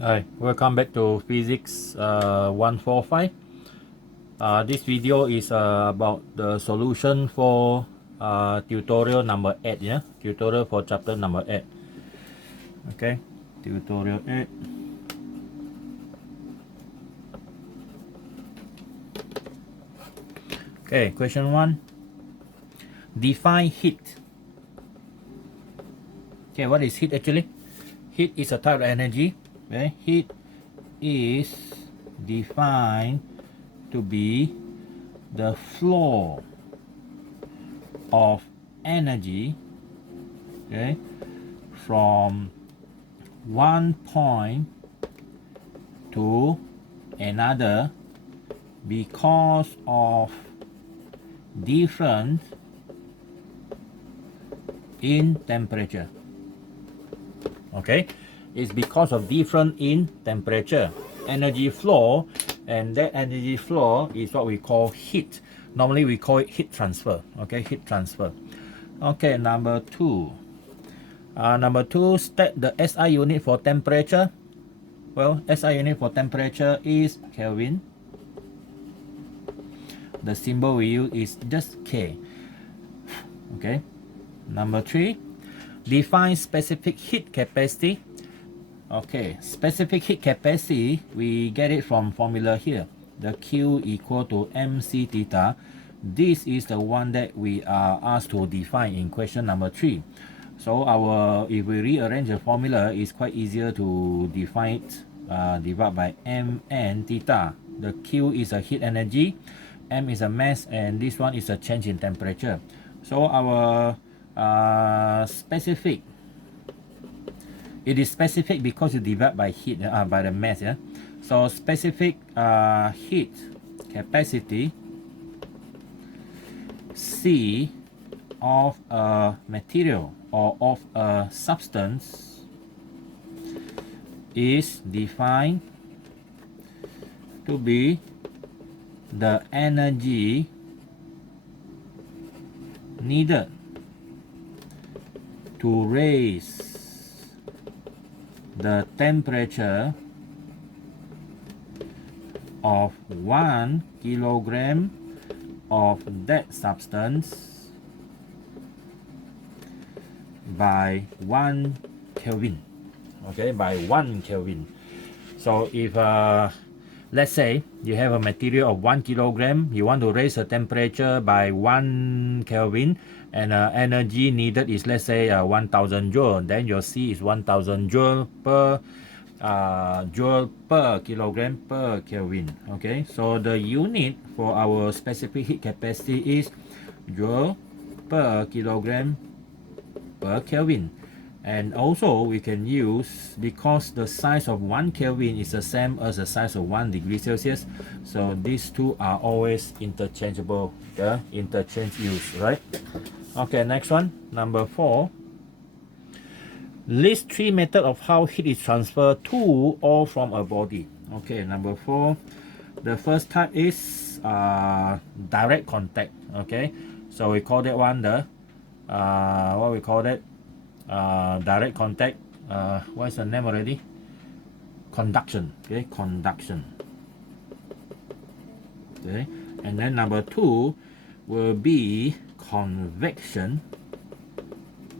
Hi, welcome back to Physics 145. This video is about the solution for tutorial number 8, yeah? Tutorial for chapter number 8. Okay, tutorial 8. Okay, question 1. Define heat. Okay, what is heat actually? Heat is a type of energy. Okay, heat is defined to be the flow of energy, okay, from one point to another because of difference in temperature. Okay, it's because of difference in temperature, energy flow, and that energy flow is what we call heat. Normally we call it heat transfer. Okay, heat transfer. Okay, number 2. Number 2, state the SI unit for temperature. Well, SI unit for temperature is Kelvin. The symbol we use is just K. Okay. Number 3, define specific heat capacity. Okay, specific heat capacity, we get it from formula here. The Q equal to mc theta. This is the one that we are asked to define in question number 3. So if we rearrange the formula, it's quite easier to define it. Divide by mn theta. The Q is a heat energy, m is a mass, and this one is a change in temperature. So our specific, it is specific because you divide by heat, by the mass. Yeah. So specific heat capacity C of a material or of a substance is defined to be the energy needed to raise the temperature of 1 kilogram of that substance by 1 Kelvin. Okay, by 1 Kelvin. So if let's say you have a material of 1 kilogram, you want to raise the temperature by 1 Kelvin, and energy needed is, let's say, 1000 joule, then your C is 1000 joule per kilogram per Kelvin. Okay, so the unit for our specific heat capacity is joule per kilogram per Kelvin. And also we can use, because the size of 1 Kelvin is the same as the size of 1 degree Celsius, so these two are always interchangeable, the interchange use, right? Okay, next one, number 4. List 3 methods of how heat is transferred to or from a body. Okay, number 4. The first type is direct contact. Okay, so we call that one the what we call that, direct contact. What's the name already? Conduction. Okay, conduction. Okay, and then number 2 will be convection.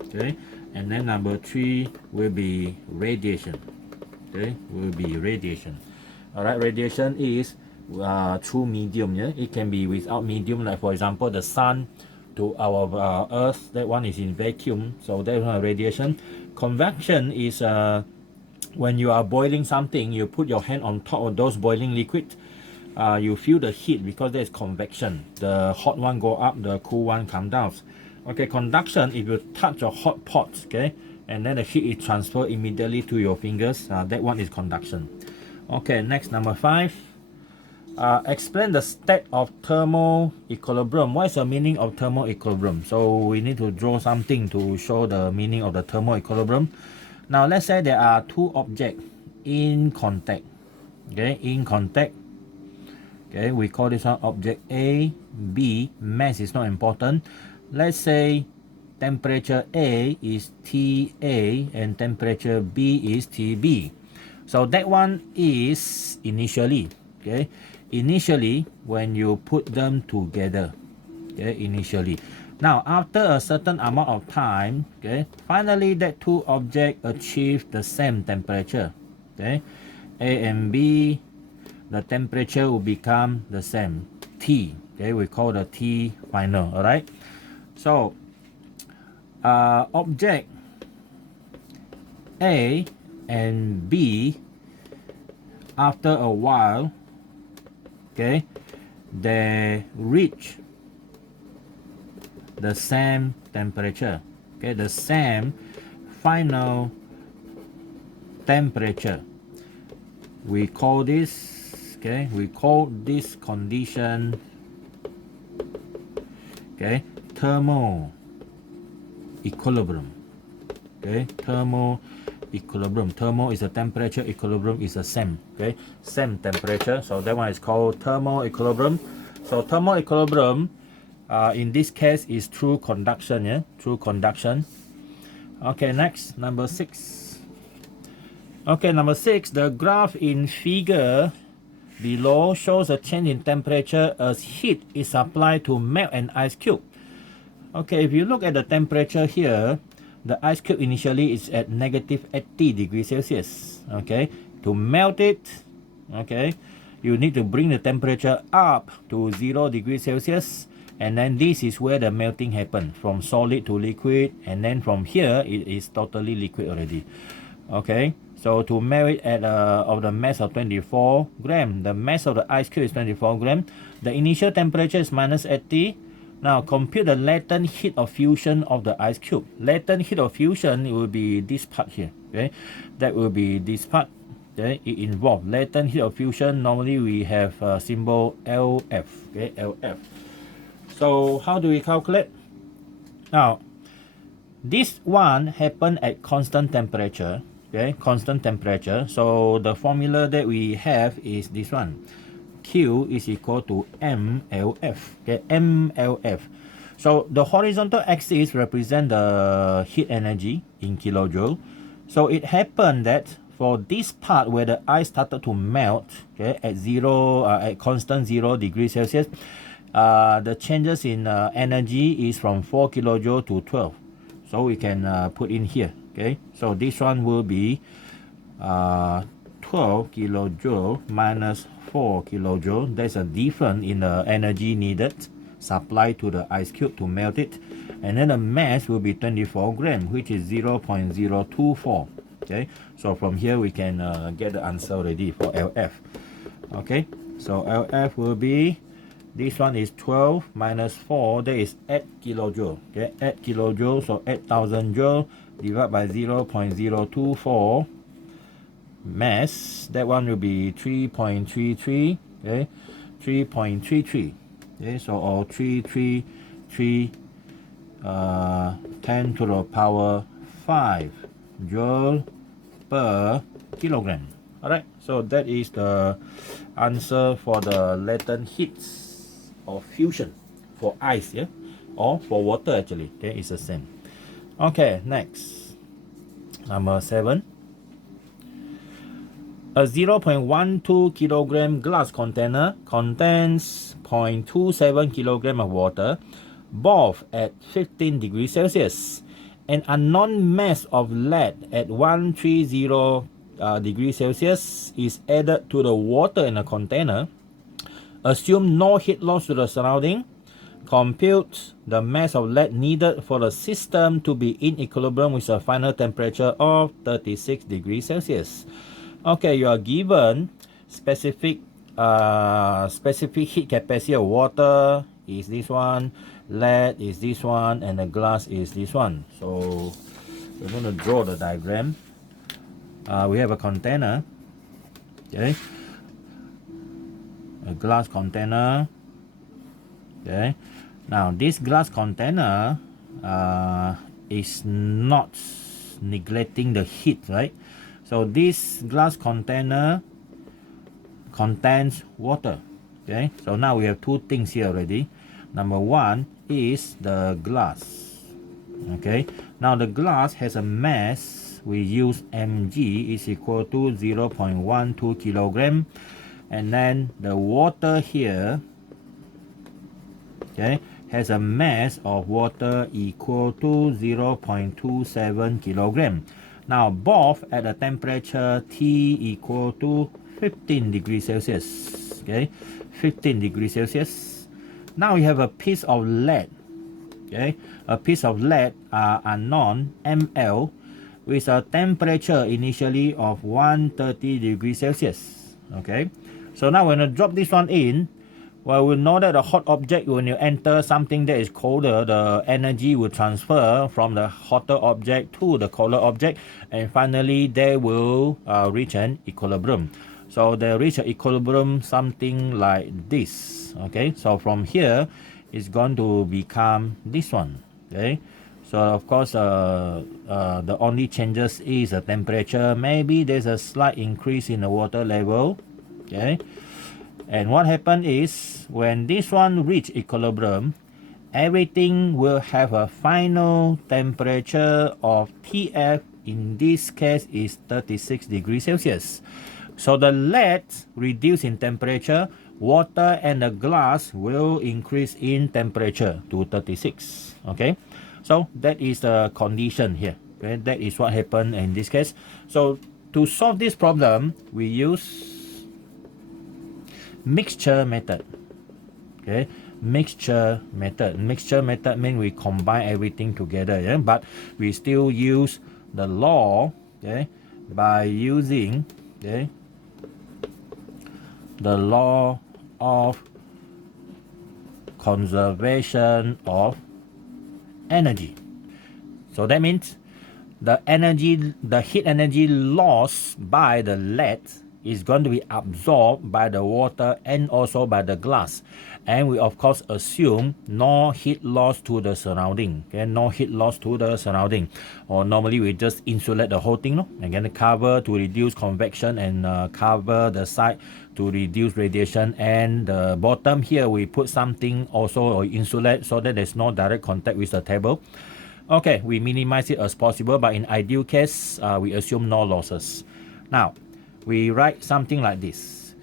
Okay, and then number 3 will be radiation. Okay, will be radiation. All right, radiation is through medium. Yeah, it can be without medium, like for example the sun to our earth, that one is in vacuum, so that one radiation. Convection is when you are boiling something, you put your hand on top of those boiling liquid, you feel the heat, because there is convection. The hot one go up, the cool one come down. Okay, conduction, if you touch a hot pot, okay, and then the heat is transferred immediately to your fingers, that one is conduction. Okay, next, number 5. Explain the state of thermal equilibrium. What is the meaning of thermal equilibrium? So we need to draw something to show the meaning of the thermal equilibrium. Now let's say there are two objects in contact. Okay, in contact. Okay, we call this one object A, B. Mass is not important. Let's say temperature A is TA and temperature B is TB. So that one is initially, okay, initially when you put them together, okay, initially. Now after a certain amount of time, okay, finally that two objects achieve the same temperature, okay, A and B, the temperature will become the same, T, okay, we call the T final. All right, so object A and B, after a while, okay, they reach the same temperature, okay, the same final temperature. We call this, okay, we call this condition, okay, thermo equilibrium, okay, thermo equilibrium. Thermo is a temperature, equilibrium is the same, okay, same temperature, so that one is called thermo equilibrium. So thermo equilibrium in this case is through conduction, yeah, through conduction. Okay, next, number 6. Okay, number 6, the graph in figure below shows a change in temperature as heat is supplied to melt an ice cube. Okay, if you look at the temperature here, the ice cube initially is at negative 80 degrees Celsius. Okay, to melt it, okay, you need to bring the temperature up to 0 degrees Celsius, and then this is where the melting happens, from solid to liquid, and then from here it is totally liquid already. Okay, so to melt it at of the mass of 24 gram, the mass of the ice cube is 24 gram, the initial temperature is minus 80. Now compute the latent heat of fusion of the ice cube. Latent heat of fusion, it will be this part here, okay, that will be this part. Okay, it involves latent heat of fusion. Normally we have symbol LF, okay, LF. So how do we calculate? Now this one happen at constant temperature, okay, constant temperature. So the formula that we have is this one, Q is equal to MLF, okay, MLF. So the horizontal axis represent the heat energy in kilojoule. So it happened that for this part where the ice started to melt, okay, at at constant 0 degrees Celsius, the changes in energy is from 4 kilojoule to 12. So we can put in here, okay. So this one will be 12 kilojoule minus 4 kilojoule. There's a difference in the energy needed supplied to the ice cube to melt it, and then the mass will be 24 gram, which is 0.024. Okay, so from here we can get the answer already for LF. Okay, so LF will be, this one is 12 minus 4, that is 8 kilojoule. Okay, 8 kilojoule, so 8,000 joule divided by 0.024 mass, that one will be 3.33, okay, 3.33, okay, so or 333 10 to the power 5 joule per kilogram. Alright, so that is the answer for the latent heats of fusion for ice, yeah, or for water actually, okay, it's the same. Okay, next, number 7. A 0.12 kilogram glass container contains 0.27 kilogram of water, both at 15 degrees Celsius. An unknown mass of lead at 130 degrees Celsius is added to the water in a container. Assume no heat loss to the surrounding. Compute the mass of lead needed for the system to be in equilibrium with a final temperature of 36 degrees Celsius. Okay, you are given specific heat capacity of water is this one, lead is this one, and the glass is this one. So we're going to draw the diagram. We have a container, okay, a glass container, okay. Now this glass container is not neglecting the heat, right? So this glass container contains water, okay. So now we have two things here already. Number one is the glass, okay. Now the glass has a mass glass, we use mg is equal to 0.12 kilogram, and then the water here, okay, has a mass of water equal to 0.27 kilogram. Now both at a temperature T equal to 15 degrees Celsius. Okay, 15 degrees Celsius. Now we have a piece of lead. Okay, a piece of lead unknown ml with a temperature initially of 130 degrees Celsius. Okay, so now when I drop this one in, well, we know that the hot object, when you enter something that is colder, the energy will transfer from the hotter object to the colder object, and finally they will reach an equilibrium. So they reach an equilibrium something like this. Okay, so from here it's going to become this one. Okay, so of course the only changes is the temperature. Maybe there's a slight increase in the water level. Okay, and what happened is when this one reach equilibrium, everything will have a final temperature of TF. In this case is 36 degrees Celsius. So the lead reduce in temperature, water and the glass will increase in temperature to 36. Okay, so that is the condition here. Okay, that is what happened in this case. So to solve this problem, we use mixture method. Okay, mixture method. Mixture method means we combine everything together. Yeah? But we still use the law. Okay, by using the law of conservation of energy. So that means the heat energy lost by the lead is going to be absorbed by the water and also by the glass. And we of course assume no heat loss to the surrounding. Okay, no heat loss to the surrounding. Or normally we just insulate the whole thing, no? And then cover to reduce convection and cover the side to reduce radiation. And the bottom here we put something also or insulate so that there's no direct contact with the table. Okay, we minimize it as possible, but in ideal case, we assume no losses. Now, we write something like this.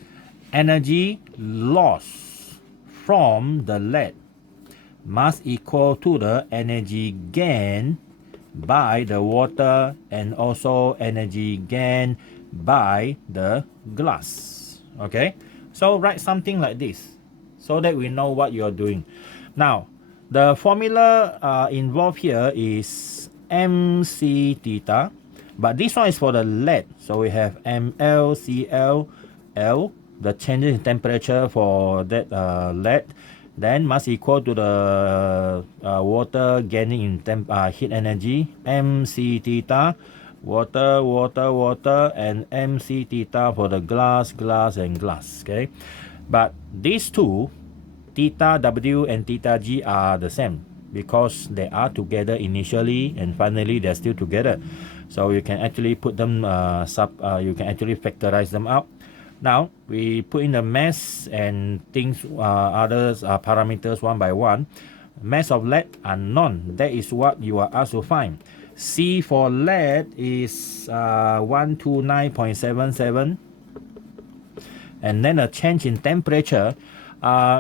Energy loss from the lead must equal to the energy gain by the water and also energy gain by the glass. Okay, so write something like this so that we know what you're doing. Now, the formula involved here is mc theta, but this one is for the lead. So we have mlcl, the changes in temperature for that lead, then must equal to the water gaining in heat energy, mc theta, water, and mc theta for the glass, and glass. Okay, but these two, theta W and theta G, are the same because they are together initially and finally they're still together. So you can actually put them you can actually factorize them out. Now we put in the mass and things others parameters one by one. Mass of lead unknown. That is what you are asked to find. C for lead is 129.77, and then a change in temperature.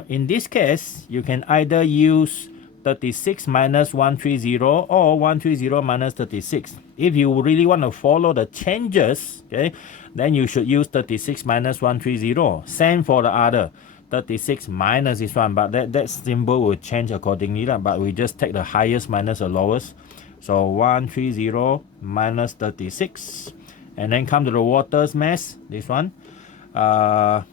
In this case, you can either use 36 minus 130 or 130 minus 36. If you really want to follow the changes, okay, then you should use 36 minus 130. Same for the other. 36 minus this one, but that symbol will change accordingly. But we just take the highest minus the lowest. So 130 minus 36. And then come to the water's mass, this one. I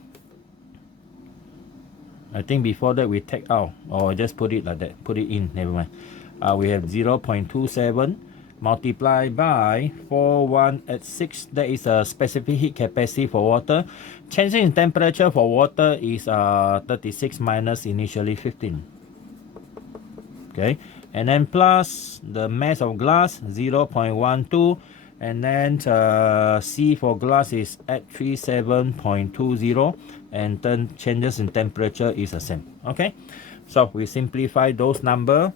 think before that we take out, or just put it like that, put it in, never mind. We have 0.27 multiplied by 4186. That is a specific heat capacity for water. Changing in temperature for water is 36 minus initially 15. Okay, and then plus the mass of glass, 0.12. And then C for glass is at 37.20, and then changes in temperature is the same. Okay, so we simplify those number.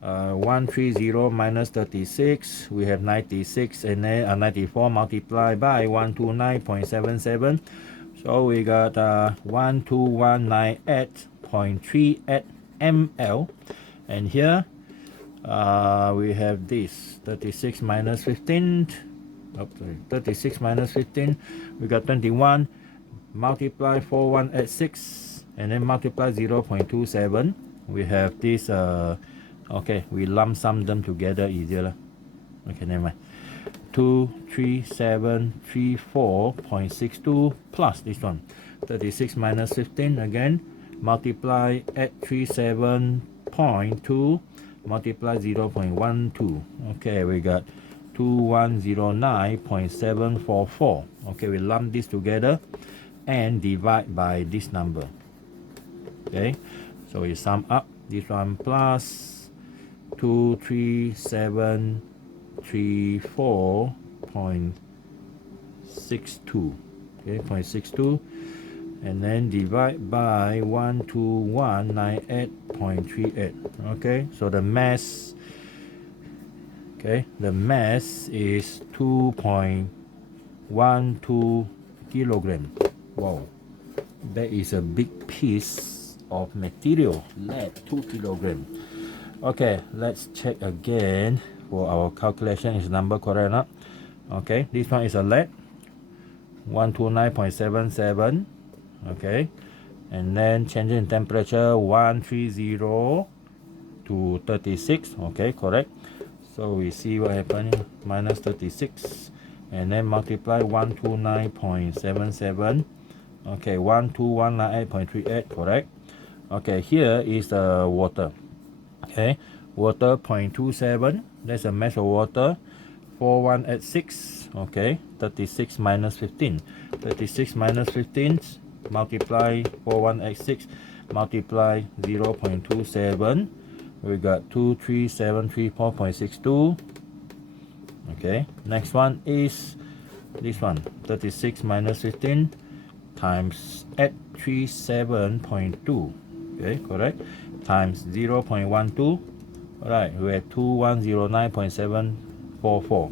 130 minus 36, we have 96, and then 94 multiplied by 129.77. So we got 12198.38 ml. And here we have this 36 minus 15. Oh, sorry, 36 minus 15. We got 21. Multiply 4186, and then multiply 0.27. We have this. Okay, we lump sum them together easier. Okay, never mind. 23734.62 plus this one. 36 minus 15 again. Multiply at 37.2. Multiply 0.12. Okay, we got 2109.744. Okay, we lump this together and divide by this number. Okay, so we sum up this one plus 23734.62. Okay, 0.62, and then divide by 12198.38. Okay, so the mass, okay, the mass is 2.12 kilogram. Wow, that is a big piece of material, lead, 2 kilogram. Okay, let's check again for our calculation. Is number correct or not? Okay, this one is a lead, 129.77. Okay, and then change in temperature 130 to 36. Okay, correct. So we see what happened. Minus 36, and then multiply 129.77. Okay, 12198.38, correct. Okay, here is the water. Okay, water 0.27, that's a mass of water. 4186. Okay, 36 minus 15. 36 minus 15, multiply 4186, multiply 0.27. We got 23734.62. Okay, next one is this one. 36 minus 15 times 837.2. Okay, correct. Times 0.12. Alright, we have 2109.744.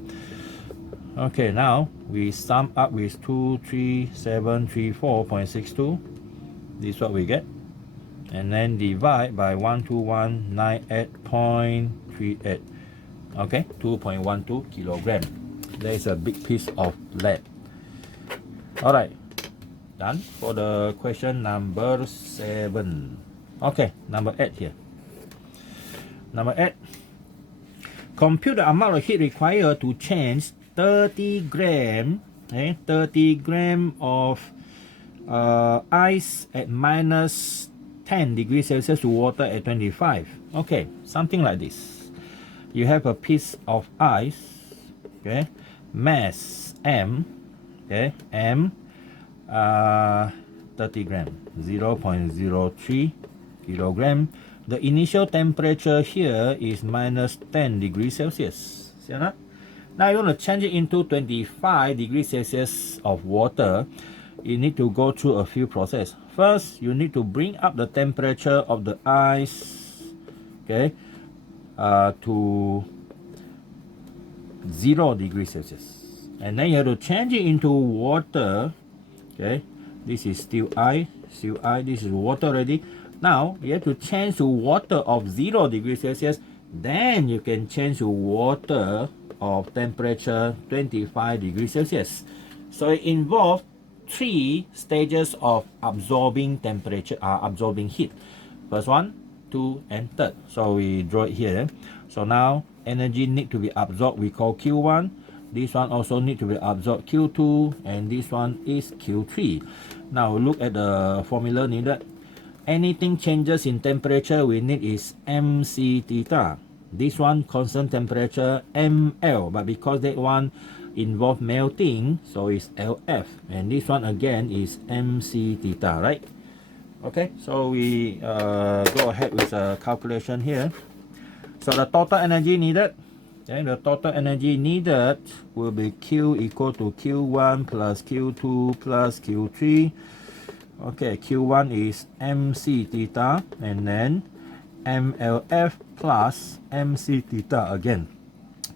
Okay, now we sum up with 23734.62. This is what we get. And then divide by 12198.38. Okay, 2.12 kilogram. There is a big piece of lead. Alright, done for the question number 7. Okay, number 8 here. Number 8. Compute the amount of heat required to change 30 gram, 30 gram of ice at minus 10 degrees Celsius to water at 25. Okay, something like this. You have a piece of ice, okay, mass M, okay, M, 30 gram, 0.03 kilogram. The initial temperature here is minus 10 degrees Celsius. See or not? Now you want to change it into 25 degrees Celsius of water. You need to go through a few processes. First, you need to bring up the temperature of the ice, okay, to 0 degrees Celsius. And then you have to change it into water. Okay, this is still ice, this is water already. Now you have to change to water of 0 degrees Celsius. Then you can change to water of temperature 25 degrees Celsius. So it involves 3 stages of absorbing temperature, absorbing heat. First one, 2, and third. So we draw it here. So now energy need to be absorbed, we call Q1. This one also need to be absorbed, Q2, and this one is Q3. Now look at the formula needed. Anything changes in temperature we need is MC theta. This one constant temperature ML, but because that one involve melting, so it's LF, and this one again is MC theta, right? Okay, so we go ahead with a calculation here. So the total energy needed, okay, the total energy needed will be Q equal to Q1 plus Q2 plus Q3. Okay, Q1 is MC theta, and then mlf plus mc theta again.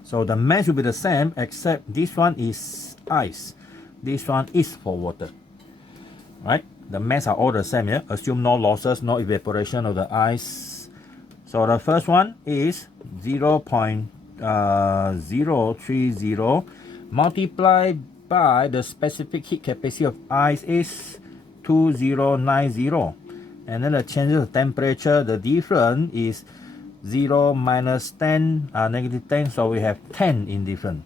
So the mass will be the same, except this one is ice, this one is for water, right? The mass are all the same, yeah? Assume no losses, no evaporation of the ice. So the first one is 0.030 multiplied by the specific heat capacity of ice is 2090. And then the changes of temperature, the difference is 0 minus 10, negative 10, so we have 10 in difference.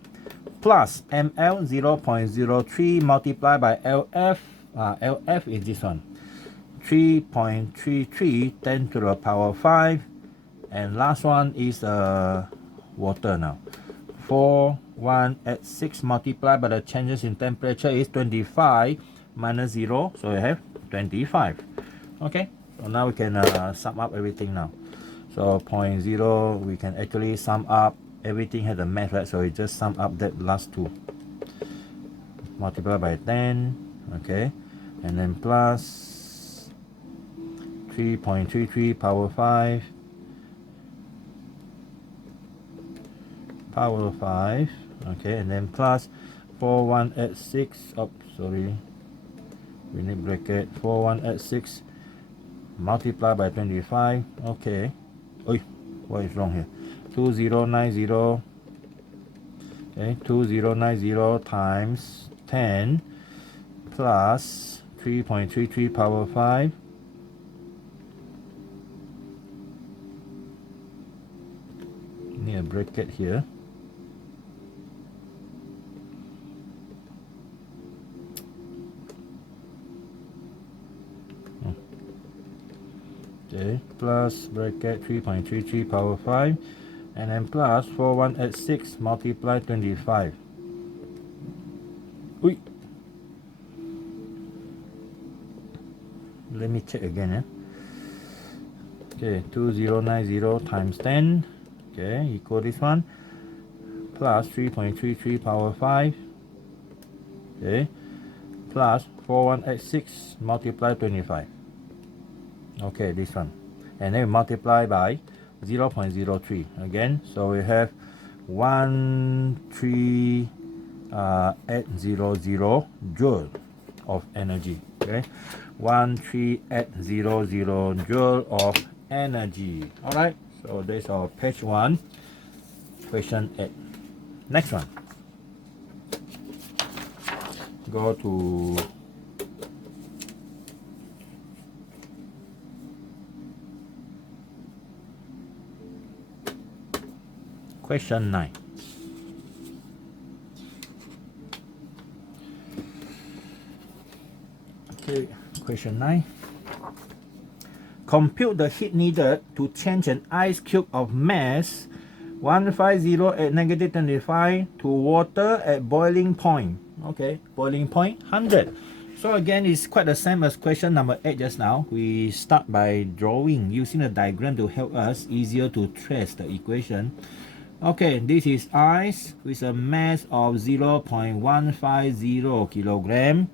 Plus ml 0.03 multiplied by lf, lf is this one, 3.33 10 to the power 5. And last one is water now. 4186 multiplied by the changes in temperature is 25 minus 0, so we have 25. Okay, so now we can sum up everything now. So 0.0, we can actually sum up everything, has a math, right? So we just sum up that last two. Multiply by 10, okay, and then plus 3.33 power 5. Power 5, okay, and then plus 4186, oh sorry, we need bracket, 4186 multiply by 25, okay, oi, what is wrong here, 2090, okay, 2090 times 10 plus 3.33 power 5, need a bracket here. Okay, plus bracket 3.33 power 5, and then plus 4186 multiply 25. Ui. Let me check again. Okay, 2090 times 10, okay, equal this one, plus 3.33 power 5, okay, plus 4186 multiply 25. Okay, this one, and then we multiply by 0.03 again, so we have 13800 joule of energy. Okay, 13800 joule of energy. All right, so that's our page 1, question 8. Next one, go to question 9. Okay, question 9. Compute the heat needed to change an ice cube of mass 150 at negative 25 to water at boiling point. Okay, boiling point 100. So again, it's quite the same as question number 8 just now. We start by drawing using a diagram to help us easier to trace the equation. Okay, this is ice with a mass of 0.150 kilogram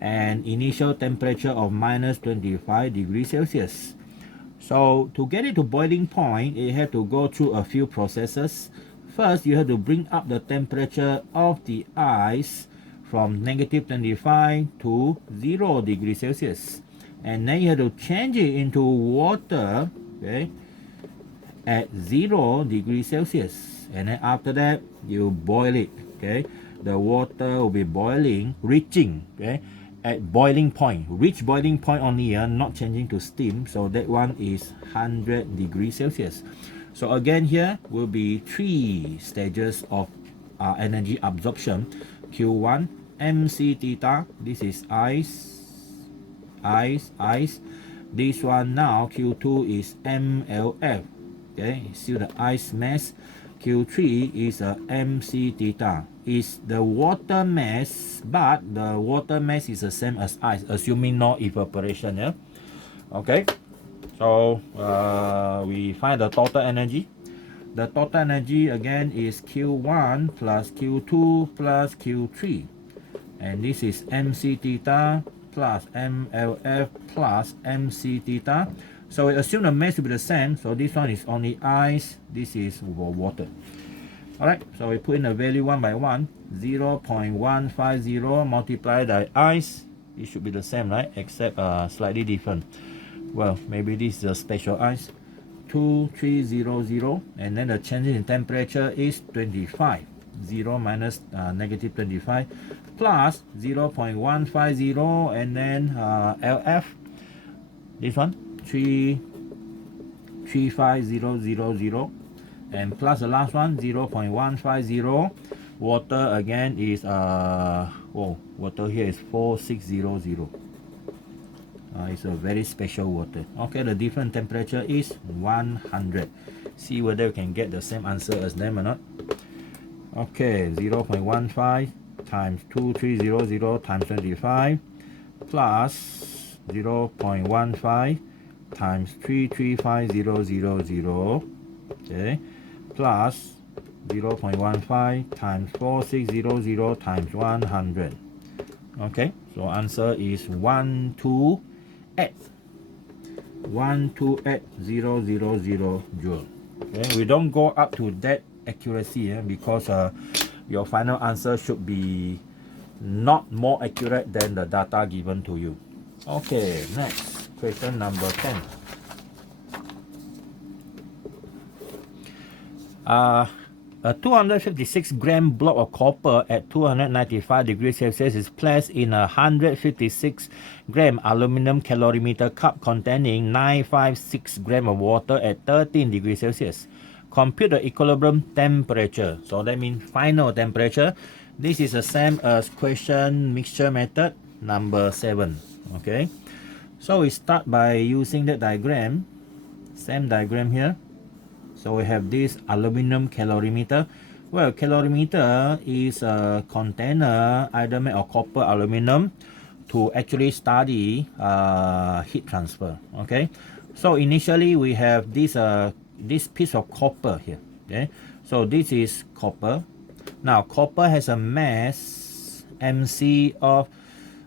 and initial temperature of minus 25 degrees Celsius. So to get it to boiling point, it had to go through a few processes. First, you have to bring up the temperature of the ice from negative 25 to 0 degrees Celsius. And then you have to change it into water, okay, at 0 degrees Celsius. And then after that, you boil it, okay. The water will be boiling, reaching, okay, at boiling point. Reach boiling point only, not changing to steam. So that one is 100 degrees Celsius. So again, here will be 3 stages of energy absorption. Q1, MC theta. This is ice. This one now, Q2 is MLF. Okay, still the ice mass. Q3 is a MC theta. Is the water mass, but the water mass is the same as ice, assuming no evaporation. Yeah. Okay. So we find the total energy. The total energy again is Q1 plus Q2 plus Q3, and this is MC theta plus MLF plus MC theta. So we assume the mass will be the same. So this one is only ice, this is water. Alright, so we put in the value one by one. 0.150 multiplied by ice. It should be the same, right? Except slightly different. Well, maybe this is a special ice. 2300, and then the change in temperature is 25. 0 minus negative 25 plus 0.150, and then LF, this one 35000, and plus the last one 0.150. Water again is water here is 4600. It's a very special water. Okay, the different temperature is 100. See whether we can get the same answer as them or not. Okay, 0.15 times 2300 times 25 plus 0.15 times 335000, okay, plus 0.15 times 4600 times 100. Okay, so answer is 128,000 joule. Okay, we don't go up to that accuracy because your final answer should be not more accurate than the data given to you. Okay, next question number 10. A 256 gram block of copper at 295 degrees Celsius is placed in a 156 gram aluminum calorimeter cup containing 956 gram of water at 13 degrees Celsius. Compute the equilibrium temperature. So that means final temperature. This is the same as question mixture method number 7. Okay, so we start by using the diagram. Same diagram here. So we have this aluminum calorimeter. Well, calorimeter is a container either made of copper, aluminum to actually study heat transfer. Okay, so initially we have this piece of copper here. Okay, so this is copper. Now copper has a mass mc of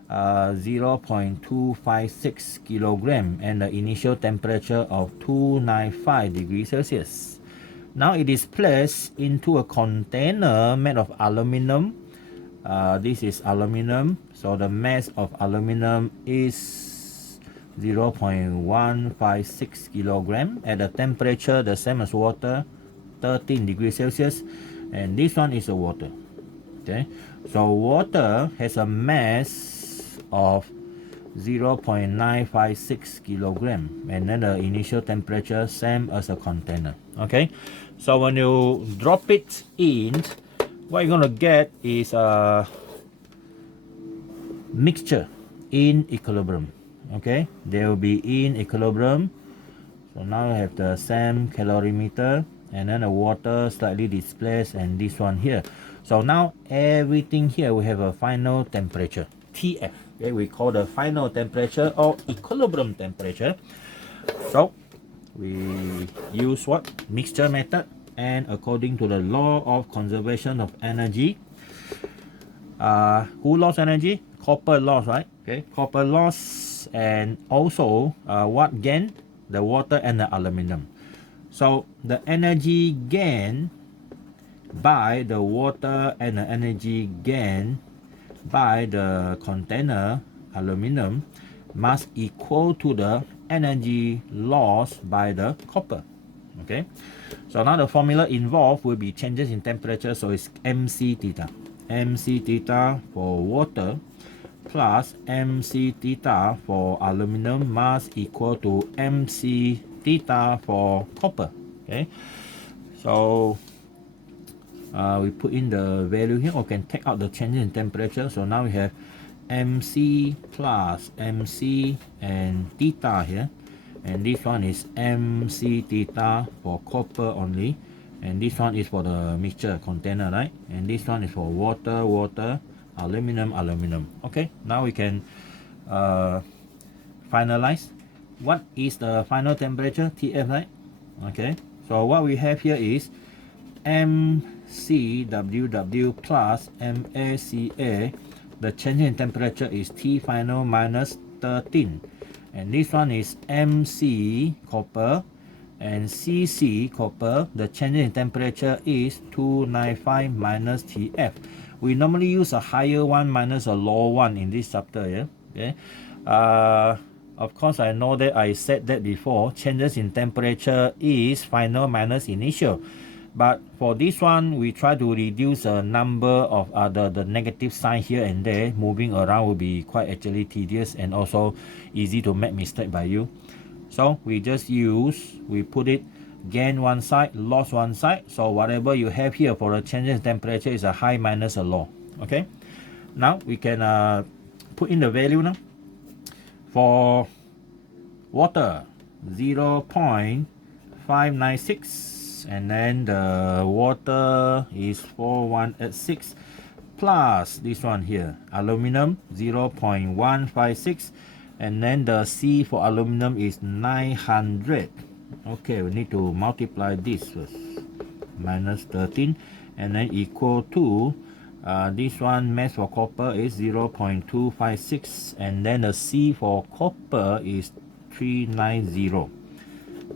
0.256 kilogram and the initial temperature of 295 degrees Celsius. Now it is placed into a container made of aluminum. This is aluminum, so the mass of aluminum is 0.156 kilogram at a temperature the same as water, 13 degrees Celsius, and this one is the water. Okay, so water has a mass of 0.956 kilogram, and then the initial temperature same as a container. Okay, so when you drop it in, what you're gonna get is a mixture in equilibrium. Okay, they will be in equilibrium. So now I have the same calorimeter, and then the water slightly displaced, and this one here. So now everything here we have a final temperature, TF. Okay, we call the final temperature or equilibrium temperature. So we use what? Mixture method, and according to the law of conservation of energy, who lost energy? Copper lost, right? Okay, copper lost, and also what gain? The water and the aluminum. So the energy gain by the water and the energy gain by the container aluminum must equal to the energy lost by the copper. Okay, so now the formula involved will be changes in temperature, so it's mc theta. Mc theta for water plus mc theta for aluminum must equal to mc theta for copper. Okay, so we put in the value here, or can take out the change in temperature. So now we have mc plus mc and theta here, and this one is mc theta for copper only, and this one is for the mixture container, right? And this one is for water, water, aluminum, aluminum. Okay, now we can finalize. What is the final temperature? TF, right? Okay, so what we have here is mcww plus maca. The change in temperature is T final minus 13, and this one is MC copper and CC copper. The change in temperature is 295 minus TF. We normally use a higher one minus a lower one in this chapter. Yeah. Okay. Of course, I know that I said that before. Changes in temperature is final minus initial. But for this one, we try to reduce the number of the negative sign here and there. Moving around will be quite actually tedious and also easy to make mistake by you. So we just we put it gain one side, loss one side. So whatever you have here for the change in temperature is a high minus a low. Okay. Now we can put in the value now. For water, 0.596, and then the water is 4186 plus this one here, aluminum 0.156, and then the C for aluminum is 900. Okay, we need to multiply this first. Minus 13, and then equal to this one mass for copper is 0.256, and then the C for copper is 390.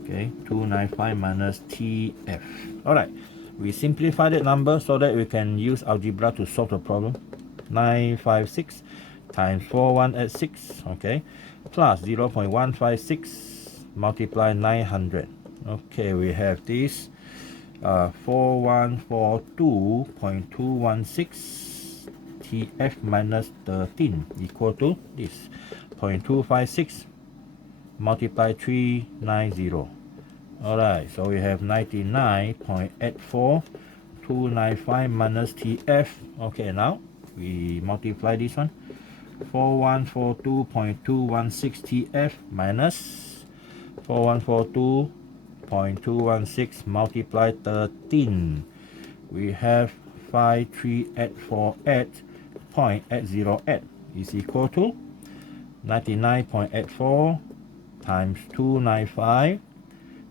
Okay, 295 minus TF. Alright, we simplify that number so that we can use algebra to solve the problem. 956 times 4186, okay, plus 0.156 multiply 900. Okay, we have this 4142.216 TF minus 13 equal to this 0.256 multiply 390. Alright, so we have 99.84, 295 minus TF. Okay, now we multiply this one. 4142.216 TF minus 4142.216 multiply 13. We have 53848.808 is equal to 99.84 times 295.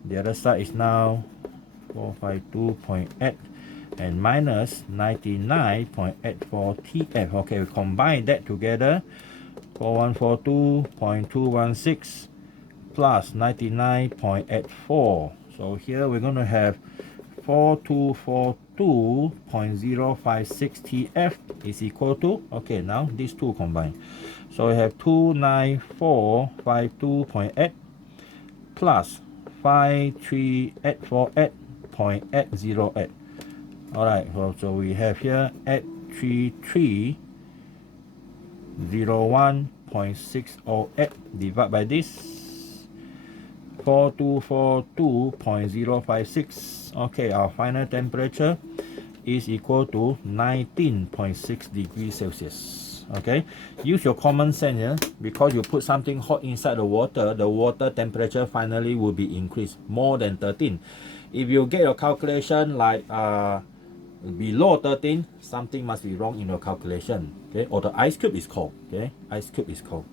The other side is now 452.8 and minus 99.84 TF. Okay, we combine that together. 4142.216 plus 99.84. So here we're going to have 4242.056 TF is equal to, okay, now these two combine. So we have 29452.8 plus 53848.808. Alright, so we have here 83301.608 divided by this 4242.056. Okay, our final temperature is equal to 19.6 degrees Celsius. Okay, use your common sense, yeah? Because you put something hot inside the water temperature finally will be increased more than 13. If you get your calculation like below 13, something must be wrong in your calculation. Okay, or the ice cube is cold. Okay, ice cube is cold.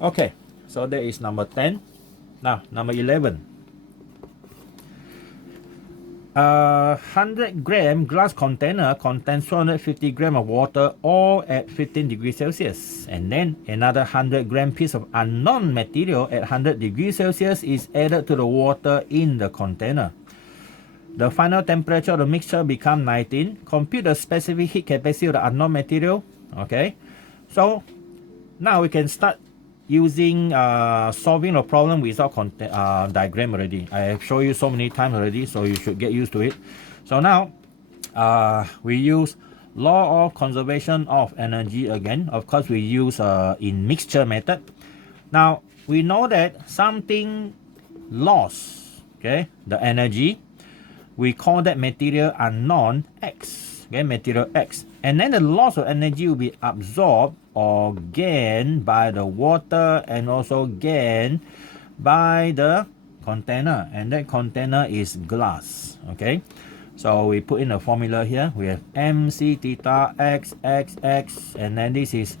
Okay, so that is number 10. Now number 11. 100 gram glass container contains 250 gram of water, all at 15 degrees Celsius, and then another 100 gram piece of unknown material at 100 degrees Celsius is added to the water in the container. The final temperature of the mixture become 19. Compute the specific heat capacity of the unknown material. Okay, so now we can start using solving a problem without diagram already. I have shown you so many times already, so you should get used to it. So now we use law of conservation of energy again. Of course, we use in mixture method. Now we know that something lost, okay, the energy, we call that material unknown X, okay, material X, and then the loss of energy will be absorbed or gained by the water and also gained by the container, and that container is glass. Okay, so we put in a formula here. We have MC theta X X X, and then this is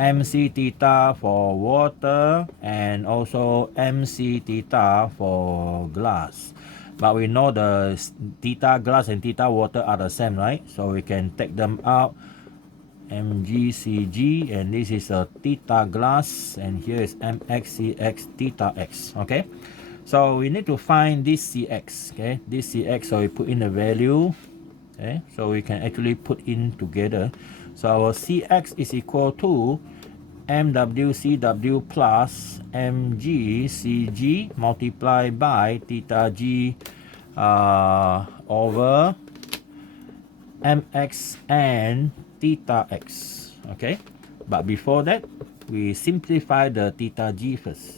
MC theta for water and also MC theta for glass. But we know the theta glass and theta water are the same, right? So we can take them out. mgcg, and this is a theta glass, and here is mxcx theta x. Okay, so we need to find this cx. Okay, this cx, so we put in the value. Okay, so we can actually put in together. So our cx is equal to MWCW plus MGCG multiplied by theta G over MX and theta X. Okay, but before that, we simplify the theta G first.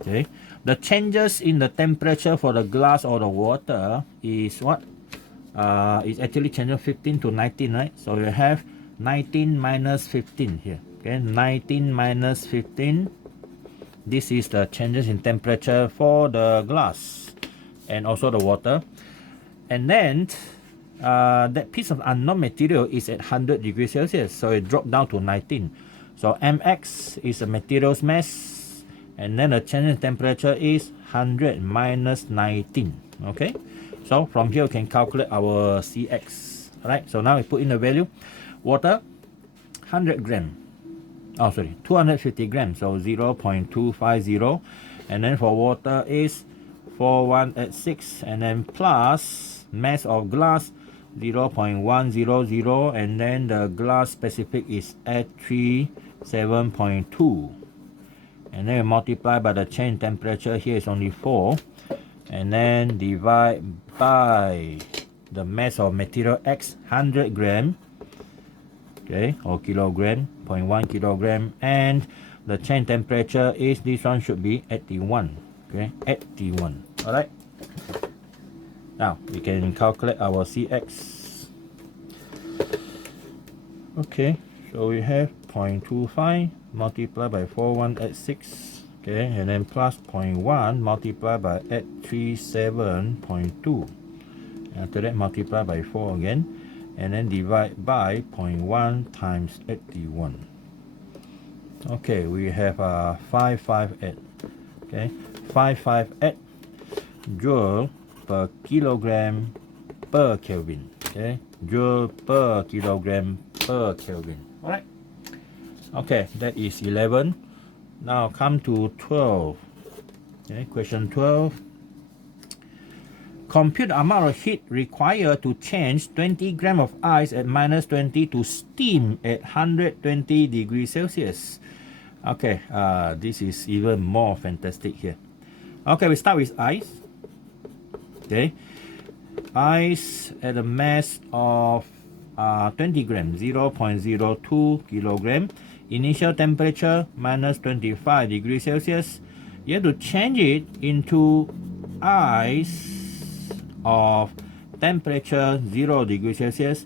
Okay, the changes in the temperature for the glass or the water is what? It's actually changing 15 to 19, right? So you have 19 minus 15 here. Okay, 19 minus 15. This is the changes in temperature for the glass and also the water. And then that piece of unknown material is at 100 degrees Celsius, so it dropped down to 19. So mx is the material's mass, and then the change in temperature is 100 minus 19. Okay, so from here we can calculate our cx. Alright, so now we put in the value. Water 100 gram. Oh, sorry, 250 grams, so 0.250. And then for water is 4186, and then plus mass of glass 0.100, and then the glass specific is at 37.2. And then we multiply by the change temperature, here is only 4, and then divide by the mass of material X, 100 gram, okay, or kilogram, 0.1 kilogram, and the change temperature is, this one should be 81, okay, 81. All right, now we can calculate our Cx. Okay, so we have 0.25 multiplied by 4186, okay, and then plus 0.1 multiplied by 837.2. After that, multiply by 4 again, and then divide by 0.1 times 81. Okay, we have 558. Okay, 558 joule per kilogram per Kelvin. Okay, joule per kilogram per Kelvin. All right. Okay, that is 11. Now come to 12. Okay, question 12. Compute the amount of heat required to change 20 grams of ice at minus 20 to steam at 120 degrees Celsius. Okay, this is even more fantastic here. Okay, we start with ice. Okay, ice at a mass of 20 grams, 0.02 kilogram. Initial temperature minus 25 degrees Celsius. You have to change it into ice of temperature 0 degrees Celsius.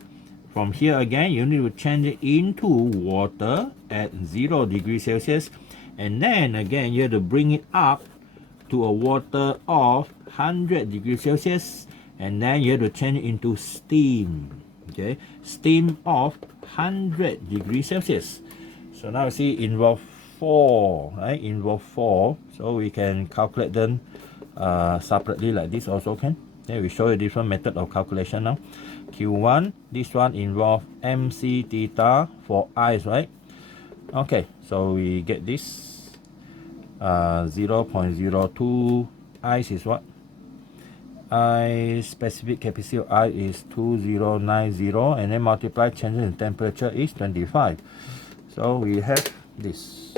From here again, you need to change it into water at 0 degrees Celsius, and then again you have to bring it up to a water of 100 degrees Celsius, and then you have to change it into steam. Okay, steam of 100 degrees Celsius. So now you see involve 4, right? Involve 4, so we can calculate them separately like this also can. Okay, we show a different method of calculation now. Q1, this one involve MC theta for ice, right? Okay, so we get this 0.02. Ice is what? Ice specific capacity of ice is 2090, and then multiply changes in temperature is 25. So we have this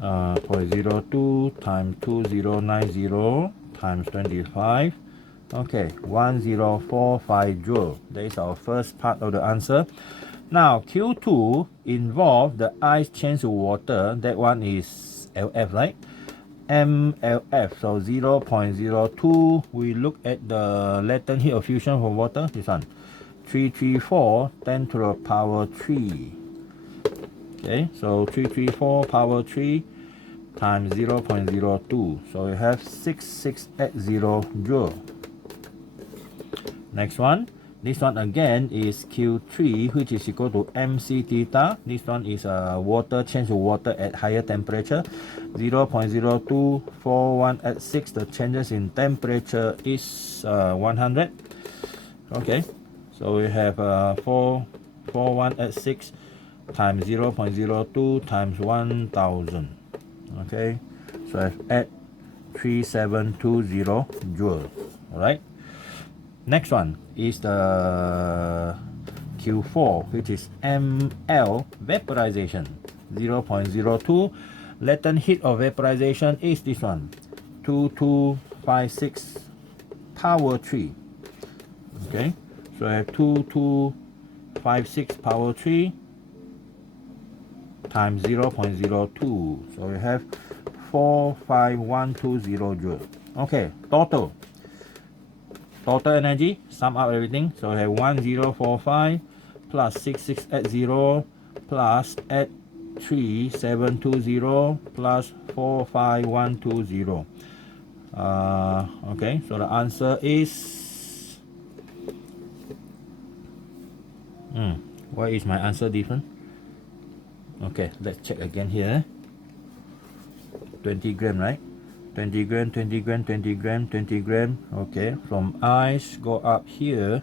0.02 times 2090 times 25. Okay, 1045 joule. That is our first part of the answer. Now Q2 involve the ice change to water. That one is LF, right? MLF, so 0.02. We look at the latent heat of fusion for water. This one, 334 10 to the power 3. Okay, so 334 power 3 times 0.02. So we have 6680 joule. Next one, This one again is Q3, which is equal to MC theta. This one is water, change to water at higher temperature. 0.0241 at 6. The changes in temperature is 100. Okay, so we have 441 at 6 times 0.02 times 1000. Okay, so I've add 3720 joule. All right. Next one is the Q4, which is ml vaporization. 0.02. Latent heat of vaporization is this one, 2256 power 3. Okay, so I have 2256 power 3 times 0.02. So we have 45120 joule. Okay, total energy, sum up everything. So I have 1045 plus 6680 plus 83720 plus 45120. Okay, so the answer is why is my answer different? Okay, let's check again here. 20 gram, right? 20 gram, 20 gram, 20 gram, 20 gram. Okay, from ice go up here.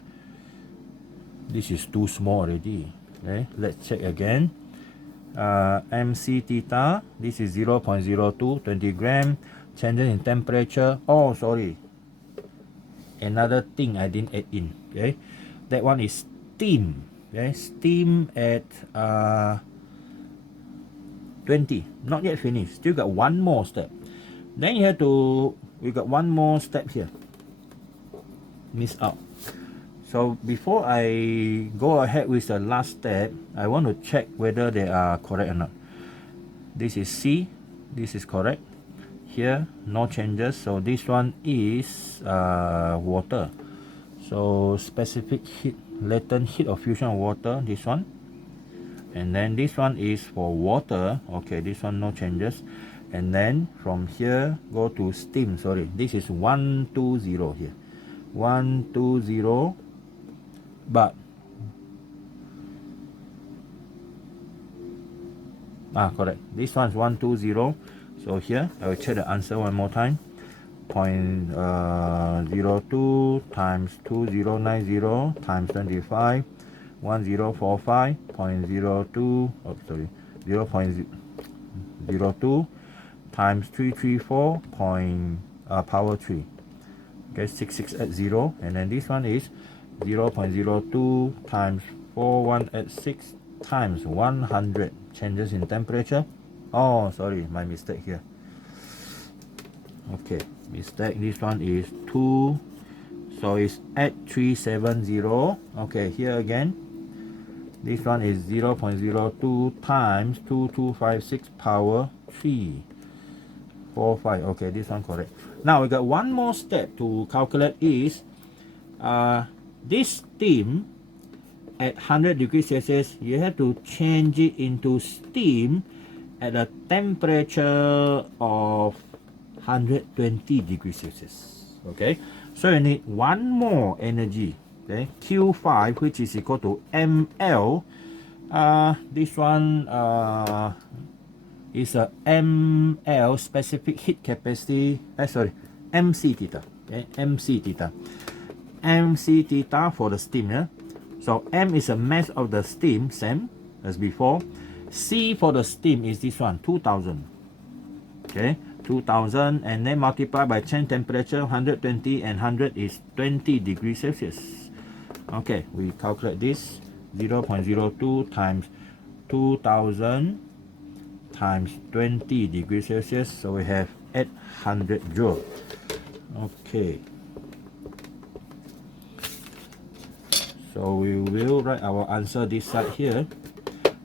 This is too small already. Okay, let's check again. MC theta, this is 0.02, 20 gram. Changes in temperature. Oh, sorry. Another thing I didn't add in. Okay, that one is steam. Okay, steam at 20. Not yet finished. Still got one more step. Then you have to, we got one more step here. Miss out. So before I go ahead with the last step, I want to check whether they are correct or not. This is C. This is correct. Here, no changes. So this one is water. So specific heat, latent heat of fusion of water, this one. And then this one is for water. Okay, this one no changes. And then from here go to steam. Sorry, this is 120 here. 120, but correct. This one is 120. So here I will check the answer one more time. 0.02 times 2090 times 25. 1045.02. Oh, sorry. 0.02 times 334 power 3. Okay, 6680. And then this one is 0.02 times 4186 times 100. Changes in temperature. Oh, sorry, my mistake here. Okay, mistake. This one is 2. So it's at 370. Okay, here again. This one is 0.02 times 2256 power 345. Okay, this one correct. Now we got one more step to calculate is this steam at 100 degrees Celsius, you have to change it into steam at a temperature of 120 degrees Celsius. Okay, so you need one more energy. Okay, Q5, which is equal to ml. This one is a ml, specific heat capacity. MC theta. Okay, MC theta. MC theta for the steam. Yeah? So M is a mass of the steam, same as before. C for the steam is this one, 2000. Okay, 2000, and then multiply by change temperature, 120, and 100 is 20 degrees Celsius. Okay, we calculate this. 0.02 times 2000 times 20 degrees Celsius. So we have 800 joule. Okay. So we will write our answer this side here.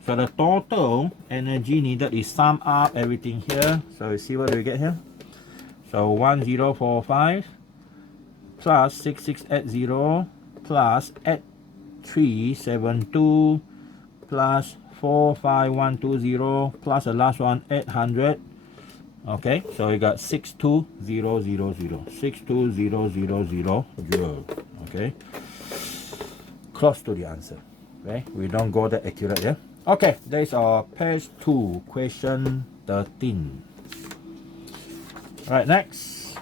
So the total energy needed is sum up everything here. So we see what we get here. So 1045 plus 6680 plus 8372 plus 45120 plus the last one 800. Okay, so we got 62000. 62000 joule. Okay. close to the answer. Okay, we don't go that accurate, yeah. Okay, that is our page 2, question 13. All right, next.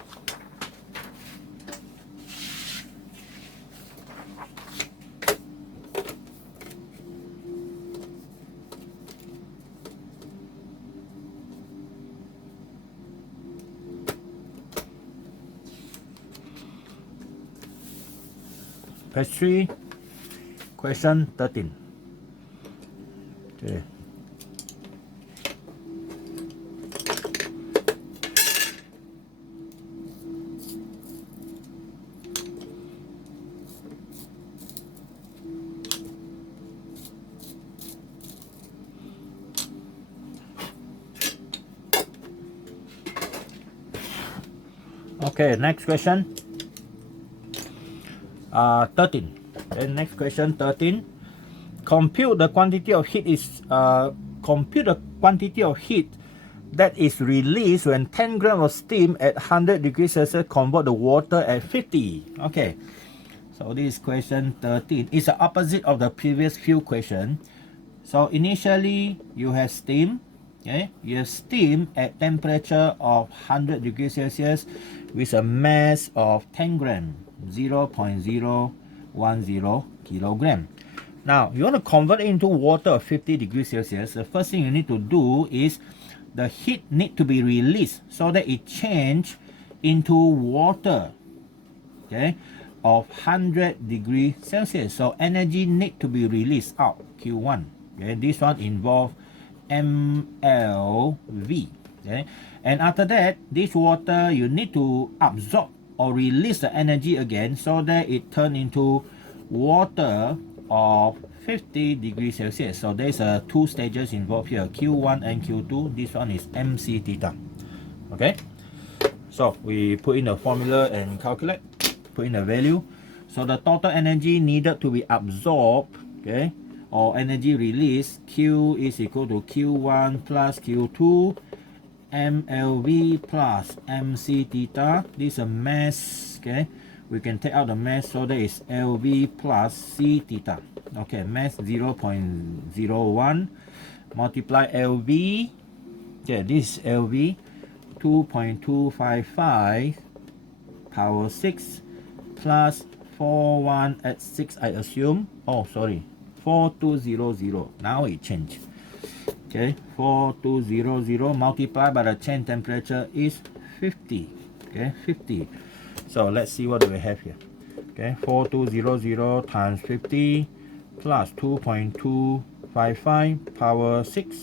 Page 3, question 13. Okay. Okay, next question. 13. Then next question 13. Compute the quantity of heat that is released when 10 grams of steam at 100 degrees Celsius convert the water at 50. Okay, so this is question 13. It's the opposite of the previous few questions. So initially you have steam. Okay, you have steam at temperature of 100 degrees Celsius with a mass of 10 grams, 0.010 kilogram. Now, you want to convert it into water of 50 degrees Celsius. The first thing you need to do is the heat need to be released so that it change into water, okay, of 100 degrees Celsius. So energy need to be released out, Q1. Okay, this one involve MLV. Okay, and after that, this water you need to absorb or release the energy again so that it turn into water of 50 degrees Celsius. So there's two stages involved here, Q1 and Q2. This one is MC theta. Okay, so we put in the formula and calculate, put in the value. So the total energy needed to be absorbed, okay, or energy released, Q is equal to Q1 plus Q2 MLV plus MC theta. This is a mass, okay. We can take out the mass, so that is LV plus C theta. Okay, mass 0.01 multiply LV. Okay, this is LV 2.255 power 6 plus 41 at 6, I assume. Oh, sorry, 4200. Now it changed. Okay, 4200 multiplied by the change temperature is 50. Okay, 50. So let's see what do we have here. Okay, 4200 times 50 plus 2.255 power 6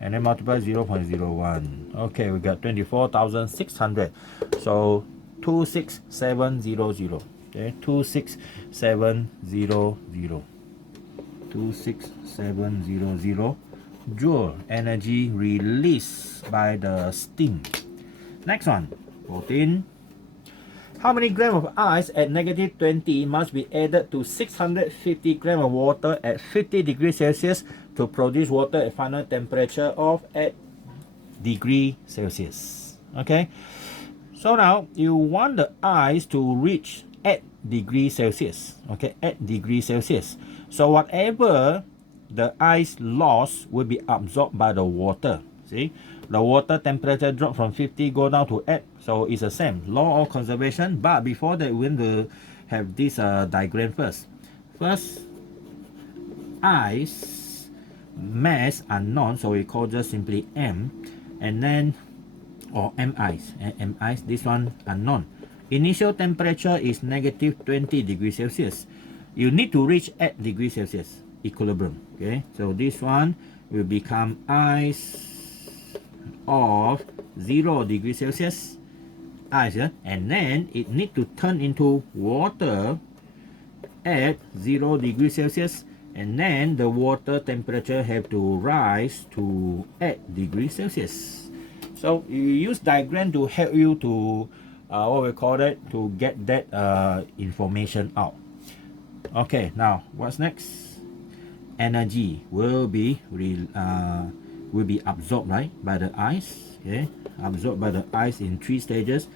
and then multiply 0.01. Okay, we got 24,600. So 26700. Okay, 26700. 26700 joule energy released by the steam. Next one, 14. How many grams of ice at negative 20 must be added to 650 grams of water at 50 degrees Celsius to produce water at final temperature of 8 degrees Celsius? Okay, so now you want the ice to reach 8 degrees Celsius. Okay, 8 degrees Celsius. So whatever the ice loss will be absorbed by the water. See, the water temperature drop from 50 go down to 8. So it's the same law of conservation. But before that, we're going to have this diagram first. First, ice mass unknown, so we call just simply M, and then or M ice, M ice. This one unknown. Initial temperature is negative 20 degrees Celsius. You need to reach 8 degrees Celsius equilibrium. Okay, so this one will become ice of 0 degrees Celsius, ice, yeah? And then it need to turn into water at 0 degrees Celsius, and then the water temperature have to rise to 8 degrees Celsius. So you use diagram to help you to what we call it, to get that information out. Okay, now what's next? Energy will be absorbed, right, by the ice. Okay, absorbed by the ice in 3 stages: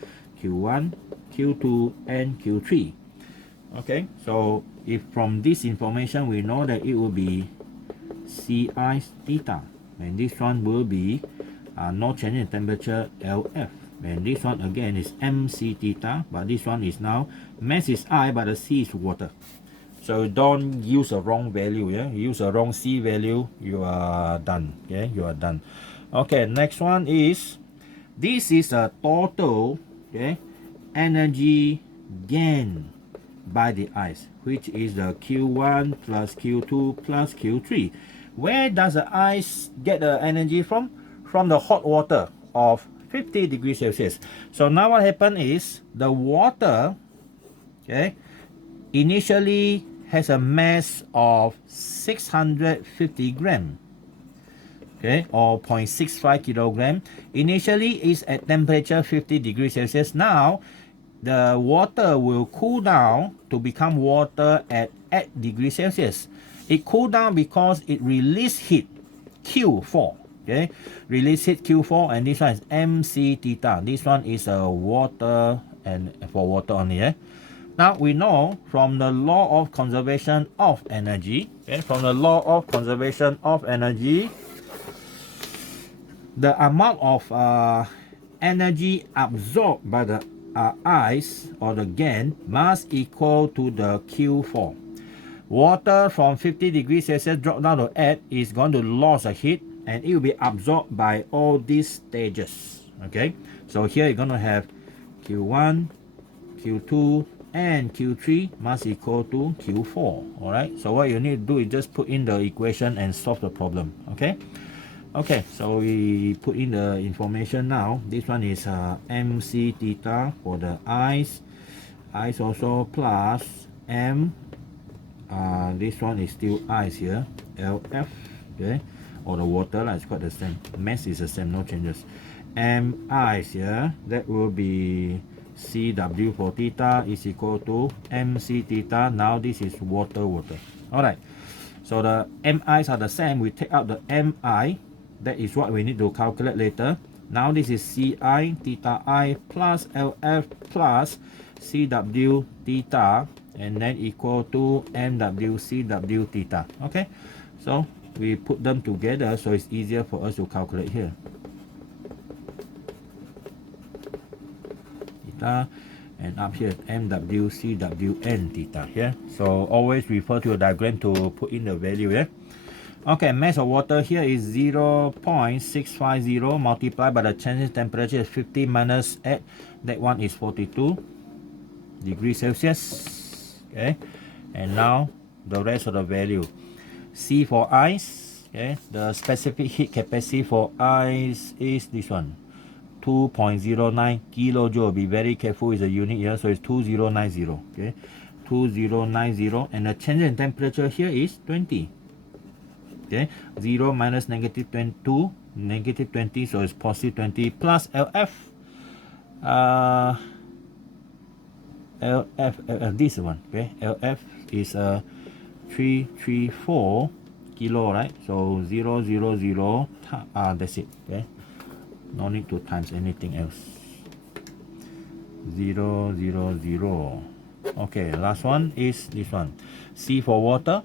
Q1, Q2, and Q3. Okay, so if from this information we know that it will be Ci theta, and this one will be no change in temperature LF, and this one again is MC theta, but this one is now mass is I but the C is water. So don't use a wrong value. Yeah, use a wrong C value, you are done. Okay, you are done. Okay, next one is, this is a total, okay, energy gain by the ice, which is the Q1 plus Q2 plus Q3. Where does the ice get the energy from? From the hot water of 50 degrees Celsius. So now what happened is, the water, okay, initially has a mass of 650 gram, okay, or 0.65 kilogram. Initially is at temperature 50 degrees Celsius. Now the water will cool down to become water at 8 degrees Celsius. It cool down because it release heat Q4, okay, release heat Q4, and this one is MC theta. This one is a water, and for water only. Now we know from the law of conservation of energy, okay, from the law of conservation of energy, the amount of energy absorbed by the ice or the gain must equal to the Q4. Water from 50 degrees Celsius drop down to 8 is going to lose a heat, and it will be absorbed by all these stages. Okay, so here you're going to have Q1, Q2, and Q3 must equal to Q4. Alright, so what you need to do is just put in the equation and solve the problem. Okay, okay, so we put in the information now. This one is MC theta for the ice also plus M, this one is still ice here, LF, okay, or the water, it's quite the same, mass is the same, no changes. M ice here, that will be CW for theta is equal to MC theta. Now this is water. Alright, so the MIs are the same. We take out the MI. That is what we need to calculate later. Now this is CI theta I plus LF plus CW theta, and then equal to MW CW theta. Okay, so we put them together so it's easier for us to calculate here. And up here MW CWN theta here. So always refer to a diagram to put in the value here. Okay, mass of water here is 0.650 multiplied by the change in temperature is 50 minus 8. That one is 42 degrees Celsius. Okay, and now the rest of the value. C for ice. Okay, the specific heat capacity for ice is this one, 2.09 kilojoule. Be very careful, is a unit here, so it's 2090. Okay, 2090, and the change in temperature here is 20. Okay, 0 minus negative 22, negative 20, so it's positive 20 plus LF. LF, this one, okay, LF is 334 kilo, right? So 000, that's it. Okay, no need to times anything else. 000. Okay, last one is this one. C for water,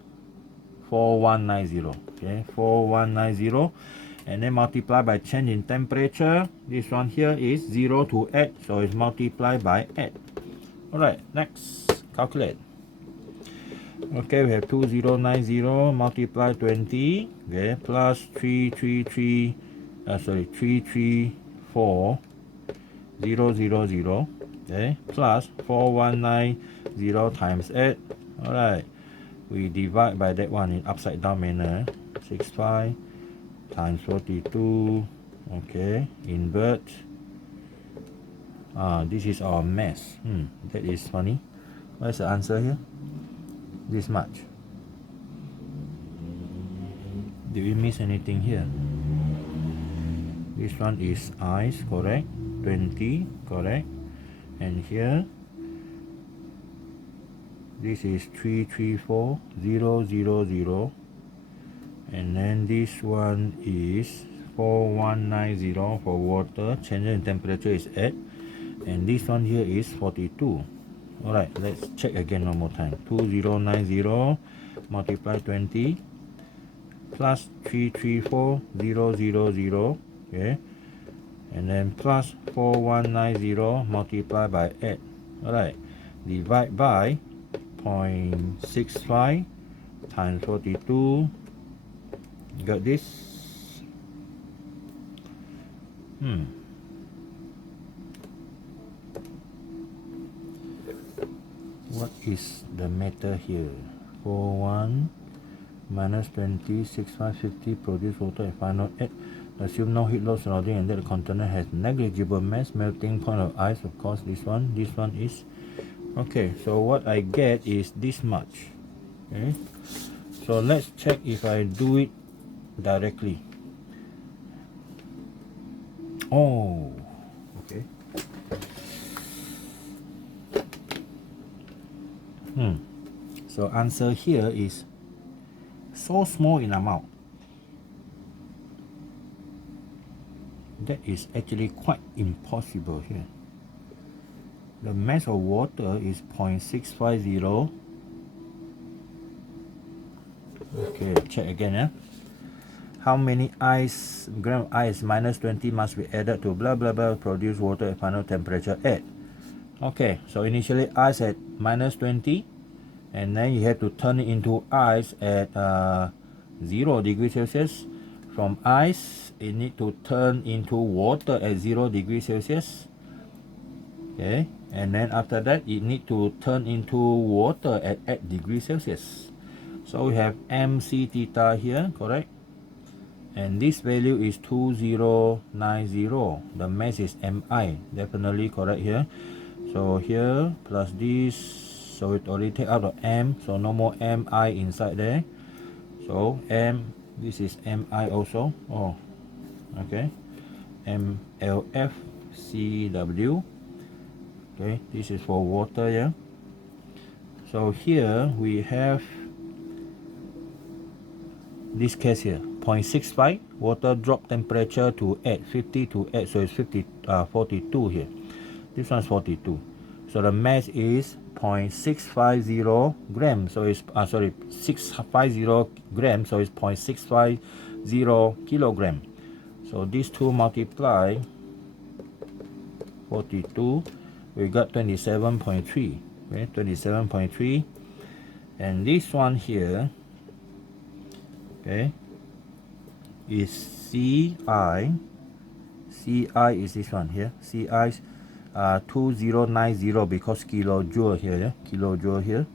4190. Okay, 4190, and then multiply by change in temperature. This one here is 0 to 8, so it's multiplied by 8. Alright, next, calculate. Okay, we have 2090 multiply 20, okay, plus 334 000, okay, plus 4190 times 8. Alright, we divide by that one in upside down manner. 65 times 42, okay, invert. This is our mass. That is funny. What's the answer here? This much. Did we miss anything here? This one is ice, correct? 20, correct? And here, this is 334 000, and then this one is 4190 for water. Change in temperature is 8, and this one here is 42. Alright, let's check again one more time. 2090 multiply 20 plus 334000, okay, and then plus 4190 multiply by 8. Alright, divide by 0.65 times 42. Got this? What is the matter here? 41 minus 20, 6550 produce water at 508. Assume no heat loss surrounding and that the container has negligible mass. Melting point of ice, of course, this one is. Okay, so what I get is this much. Okay, so let's check if I do it directly. Oh, okay. So answer here is so small in amount that is actually quite impossible here. The mass of water is 0.650. Okay, check again. How many gram of ice minus 20 must be added to blah blah blah produce water at final temperature 8. Okay, so initially ice at minus 20, and then you have to turn it into ice at 0 degrees Celsius. From ice, it need to turn into water at 0 degrees Celsius. Okay, and then after that, it need to turn into water at 8 degrees Celsius. So we have MC theta here, correct? And this value is 2090. The mass is Mi, definitely correct here. So here plus this, so it already take out of M, so no more Mi inside there. So M, this is Mi also. Oh, okay. MLFCW. Okay, this is for water, yeah. So here we have this case here, 0.65, water drop temperature to 8, 50 to 8, so it's 42 here. This one's 42. So the mass is 0.650 grams, so it's 650 grams, so it's 0.650 kilogram. So these two multiply 42, we got 27.3. Okay, 27.3, and this one here, okay, is CI. CI is this one here. CI is 2090 because kilojoule here, yeah? Kilojoule here.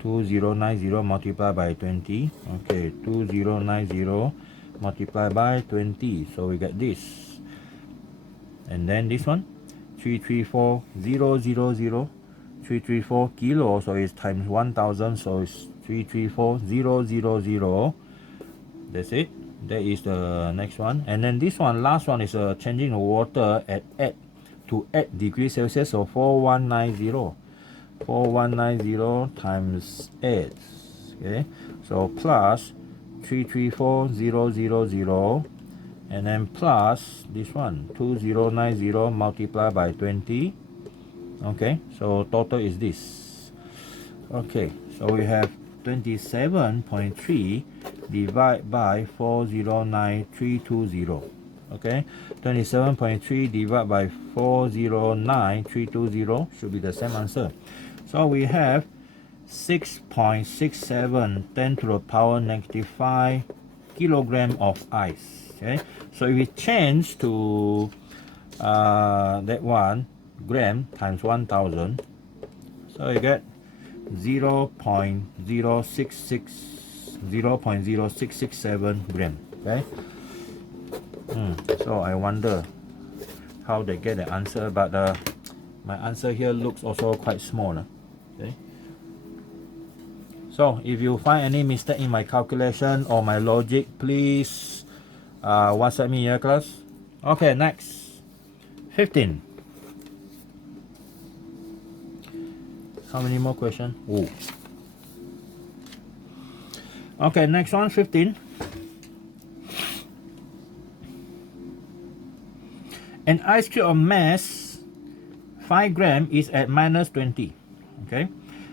2090 multiplied by 20. Okay, 2090 multiplied by 20. So we get this. And then this one, 334000. 334 kilo, so it's times 1000, so it's 334000. That's it. That is the next one. And then this one, last one, is changing the water at 8 to 8 degrees Celsius, so 4190. 4190 times 8. Okay, so plus 334000, and then plus this one, 2090 multiplied by 20. Okay, so total is this. Okay, so we have 27.3 divided by 409320. Okay, 27.3 divided by 409320 should be the same answer. So we have 6.67 10 to the power negative 5 kilogram of ice. Okay, so if we change to that one, gram times 1000, so you get 0.0667 gram. Okay, so I wonder how they get the answer, but my answer here looks also quite small. Okay, so if you find any mistake in my calculation or my logic, please WhatsApp me here, class. Okay, next 15. How many more questions? Oh. Okay, next one, 15. An ice cube of mass 5 gram is at minus 20. Okay,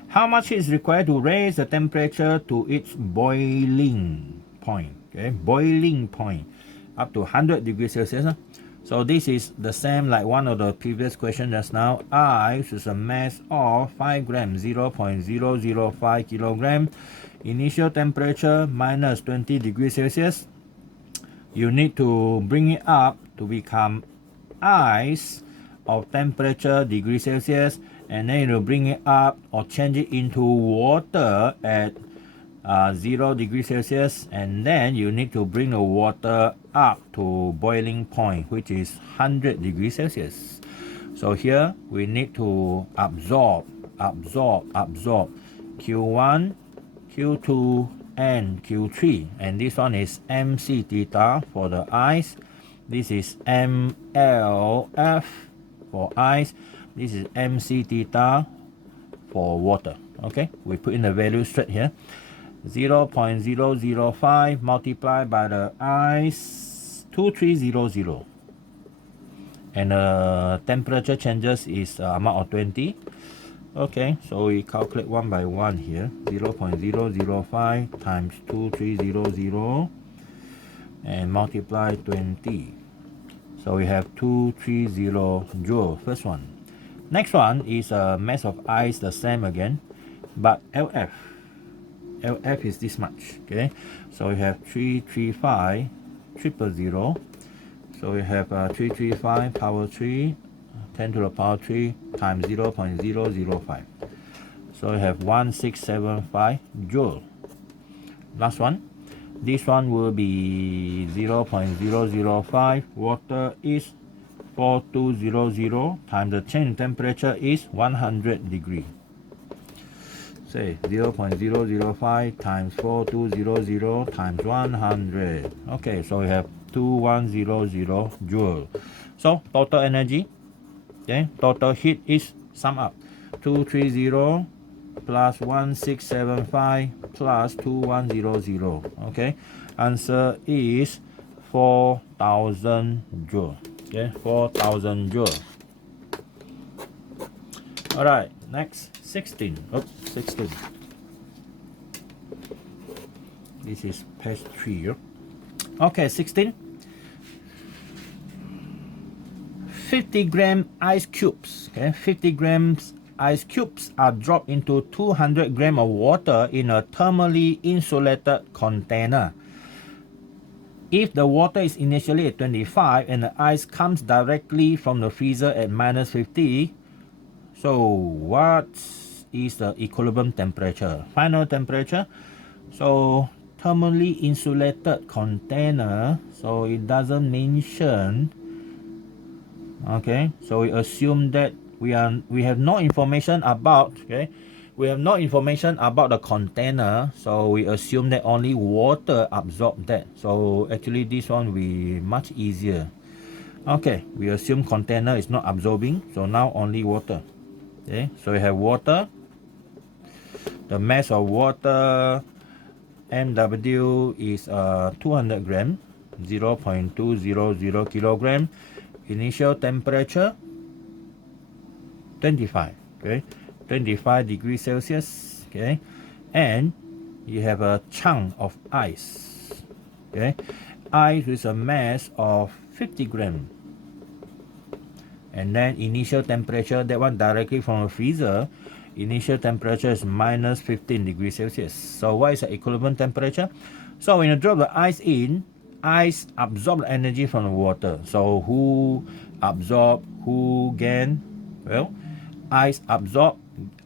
how much is required to raise the temperature to its boiling point? Okay, boiling point up to 100 degrees Celsius. So this is the same like one of the previous question just now. Ice is a mass of 5 grams, 0.005 kilogram. Initial temperature minus 20 degrees Celsius. You need to bring it up to become ice of temperature degree Celsius, and then you bring it up or change it into water at 0 degrees Celsius, and then you need to bring the water up to boiling point, which is 100 degrees Celsius. So here we need to absorb Q1, Q2, and Q3, and this one is MC theta for the ice. This is MLF for ice. This is MC theta for water. Okay, we put in the value straight here. 0.005 multiplied by the ice 2300, and the temperature changes is amount of 20. Okay, so we calculate one by one here. 0.005 times 2300 and multiply 20. So we have 230 joule, first one. Next one is a mass of ice, the same again, but LF is this much. Okay, so we have 335 000. So we have 335 power 3, 10 to the power 3 times 0.005. So we have 1675 joule. Last one. This one will be 0.005. Water is 4200 times the change in temperature is 100 degree. Say 0.005 times 4200 times 100. Okay, so we have 2100 joule. So total energy, okay, total heat is sum up 230 plus 1675 plus 2100. Okay, answer is 4000 joule. Okay, 4000 joule. All right, next 16. Oh, 16. This is page 3. Okay, 16. 50 gram ice cubes. Okay, 50 grams ice cubes are dropped into 200 grams of water in a thermally insulated container. If the water is initially at 25 and the ice comes directly from the freezer at minus 50, so what is the equilibrium temperature? Final temperature. So thermally insulated container, so it doesn't mention. Okay, so we assume that we have no information about, okay, we have no information about the container, so we assume that only water absorb that. So actually this one will be much easier. Okay, we assume container is not absorbing, so now only water. Okay, so we have water. The mass of water MW is 200 gram, 0.200 kilogram. Initial temperature 25. Okay, 25 degrees Celsius. Okay, and you have a chunk of ice. Okay, ice with a mass of 50 gram. And then initial temperature, that one directly from a freezer, initial temperature is minus 15 degrees Celsius. So what is the equilibrium temperature? So when you drop the ice in, ice absorb the energy from the water. So who absorb, who gain? Well, ice absorb,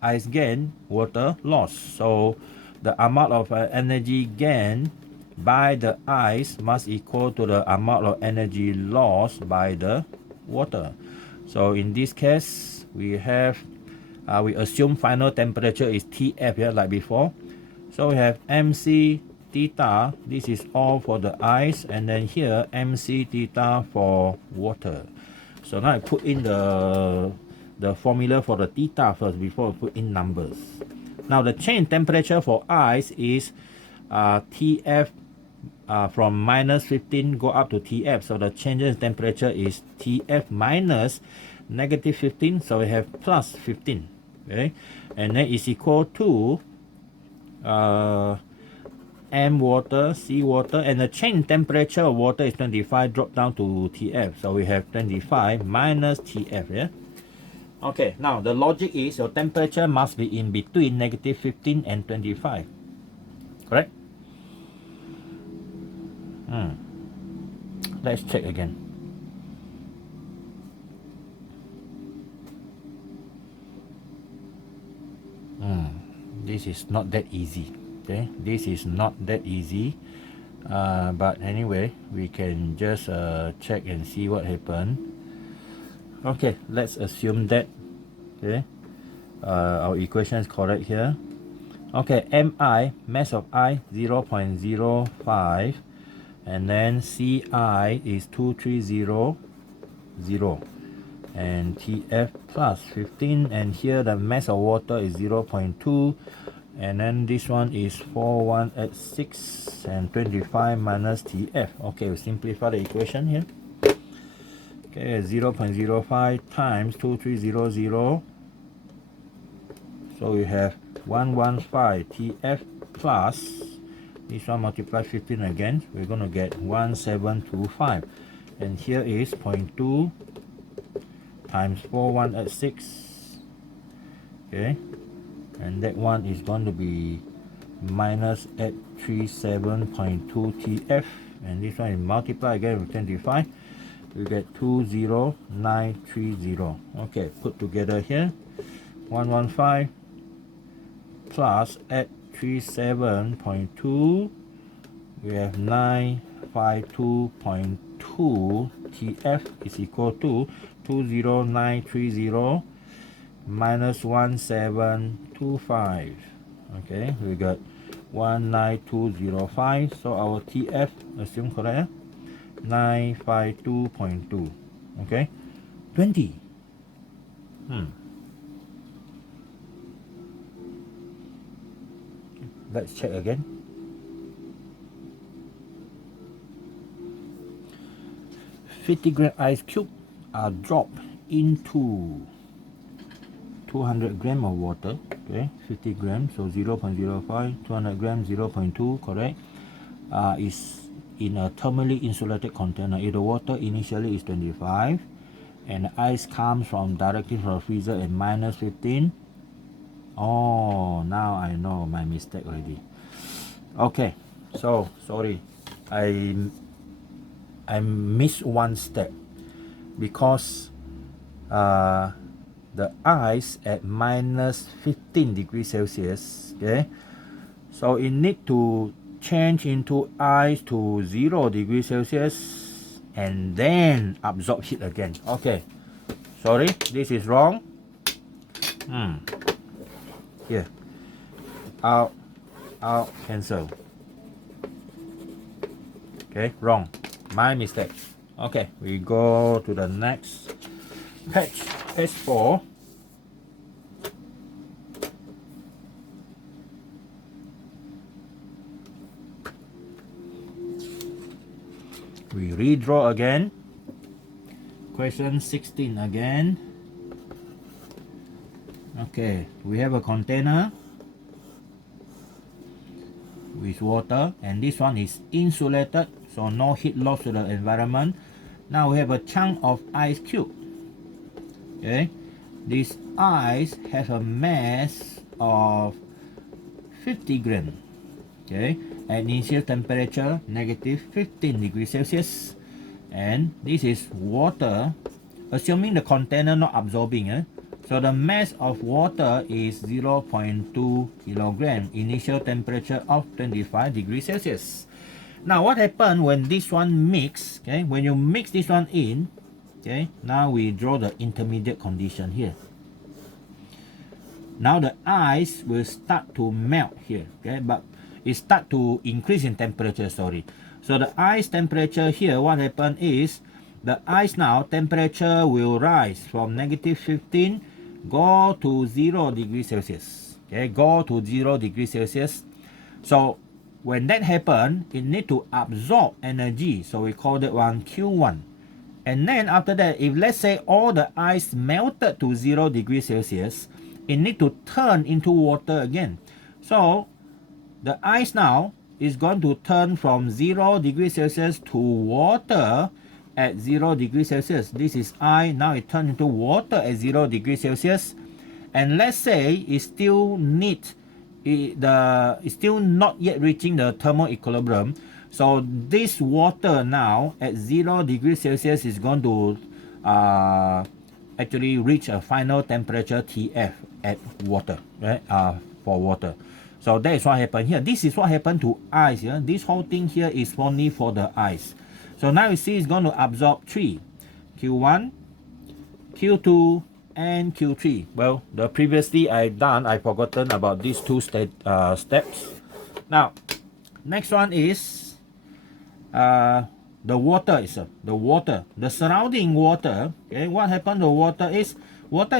ice gain, water loss. So the amount of energy gained by the ice must equal to the amount of energy lost by the water. So in this case, we have we assume final temperature is TF here, like before. So we have MC theta. This is all for the ice, and then here MC theta for water. So now I put in the formula for the theta first before I put in numbers. Now the change temperature for ice is TF from minus 15 go up to TF. So the change in temperature is TF minus negative 15, so we have plus 15. Okay, and then is equal to M water, C water, and the change in temperature of water is 25, drop down to TF. So we have 25 minus TF, yeah? Okay, now the logic is your temperature must be in between negative 15 and 25. Correct? Let's check again. This is not that easy. Okay, this is not that easy. But anyway, we can just check and see what happened. Okay, let's assume that our equation is correct here. Okay, Mi, mass of I 0.05, and then Ci is 2300, and Tf plus 15, and here the mass of water is 0.2, and then this one is 4186, and 25 minus Tf. Okay, we simplify the equation here. Okay, 0.05 times 2300, so we have 115 Tf plus this one multiply 15 again, we're going to get 1725, and here is 0.2 times 4186. Okay, and that one is going to be minus 837.2 Tf, and this one is multiply again with 25, we get 20930. Okay, put together here, 115 plus 837.2, we have 952.2 Tf is equal to 20930 minus 1725. Okay, we got 19205. So our Tf, assume correct, 952.2. Okay, 20. Let's check again. gram ice cube are dropped into 200 gram of water. Okay, 50 grams, so 0.05, 200 grams, 0.2, correct. Is in a thermally insulated container. If the water initially is 25 and the ice comes from directly from the freezer at minus 15. Oh, now I know my mistake already. Okay, so sorry, I missed one step, because the ice at minus 15 degrees Celsius, okay, so it need to change into ice to 0 degrees Celsius and then absorb heat again. Okay, sorry, this is wrong. Here, out, cancel. Okay, wrong, my mistake. Okay, we go to the next page, page 4. We redraw again. Question 16 again. Okay, we have a container with water, and this one is insulated, so no heat loss to the environment. Now we have a chunk of ice cube. Okay, this ice has a mass of 50 grams. Okay, at initial temperature negative 15 degrees Celsius, and this is water, assuming the container not absorbing. So the mass of water is 0.2 kilogram, initial temperature of 25 degrees Celsius. Now what happens when this one mix? Okay, when you mix this one in, okay, now we draw the intermediate condition here. Now the ice will start to melt here, okay, but it start to increase in temperature, sorry. So the ice temperature here, what happened is, the ice now temperature will rise from negative 15, go to 0 degrees Celsius. Okay, go to 0 degrees Celsius. So when that happens, it need to absorb energy. So we call that one Q1. And then after that, if let's say all the ice melted to 0 degrees Celsius, it need to turn into water again. So the ice now is going to turn from 0 degrees Celsius to water at 0 degrees Celsius. This is I, now it turned into water at 0 degrees Celsius. And let's say it still it's still not yet reaching the thermal equilibrium. So this water now at 0 degrees Celsius is going to actually reach a final temperature TF at water, right? For water. So that is what happened here. This is what happened to ice. Yeah? This whole thing here is only for the ice. So now you see it's going to absorb 3. Q1, Q2, and Q3. Well, the previously I forgotten about these two steps. Now, next one is the water itself. The surrounding water. Okay, what happened to water is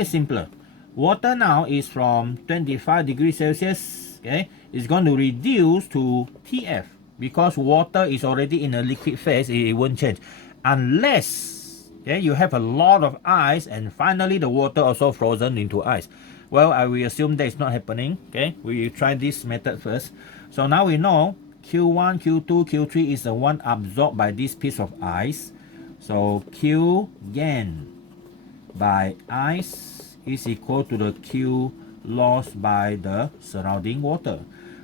simpler. Water now is from 25 degrees Celsius. Okay, it's going to reduce to TF because water is already in a liquid phase. It won't change unless, okay, you have a lot of ice and finally the water also frozen into ice. Well, I will assume that is not happening. Okay, we try this method first. So now we know Q1, Q2, Q3 is the one absorbed by this piece of ice. So Q gain by ice is equal to the Q lost by the surrounding water.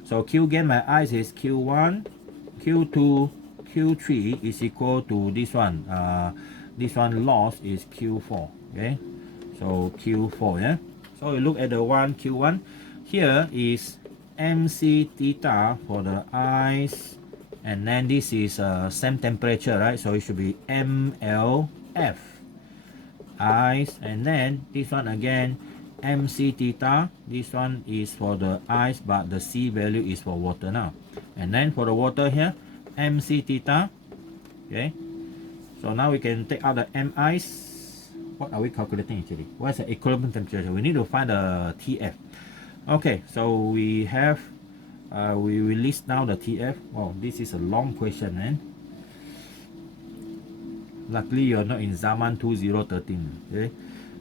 So Q gain by ice is Q1, Q2, Q3 is equal to this one. This one lost is Q4. Okay, so Q4. Yeah. So we look at the one Q1. Here is MC theta for the ice, and then this is same temperature, right? So it should be MLF ice, and then this one again MC theta. This one is for the ice, but the C value is for water now. And then for the water here, MC theta. Okay, so now we can take out the M ice. What are we calculating actually? What's the equilibrium temperature? We need to find the TF. Okay, so we have we will list now the TF. Wow, this is a long question, man. Luckily you're not in Zaman 2013. Okay,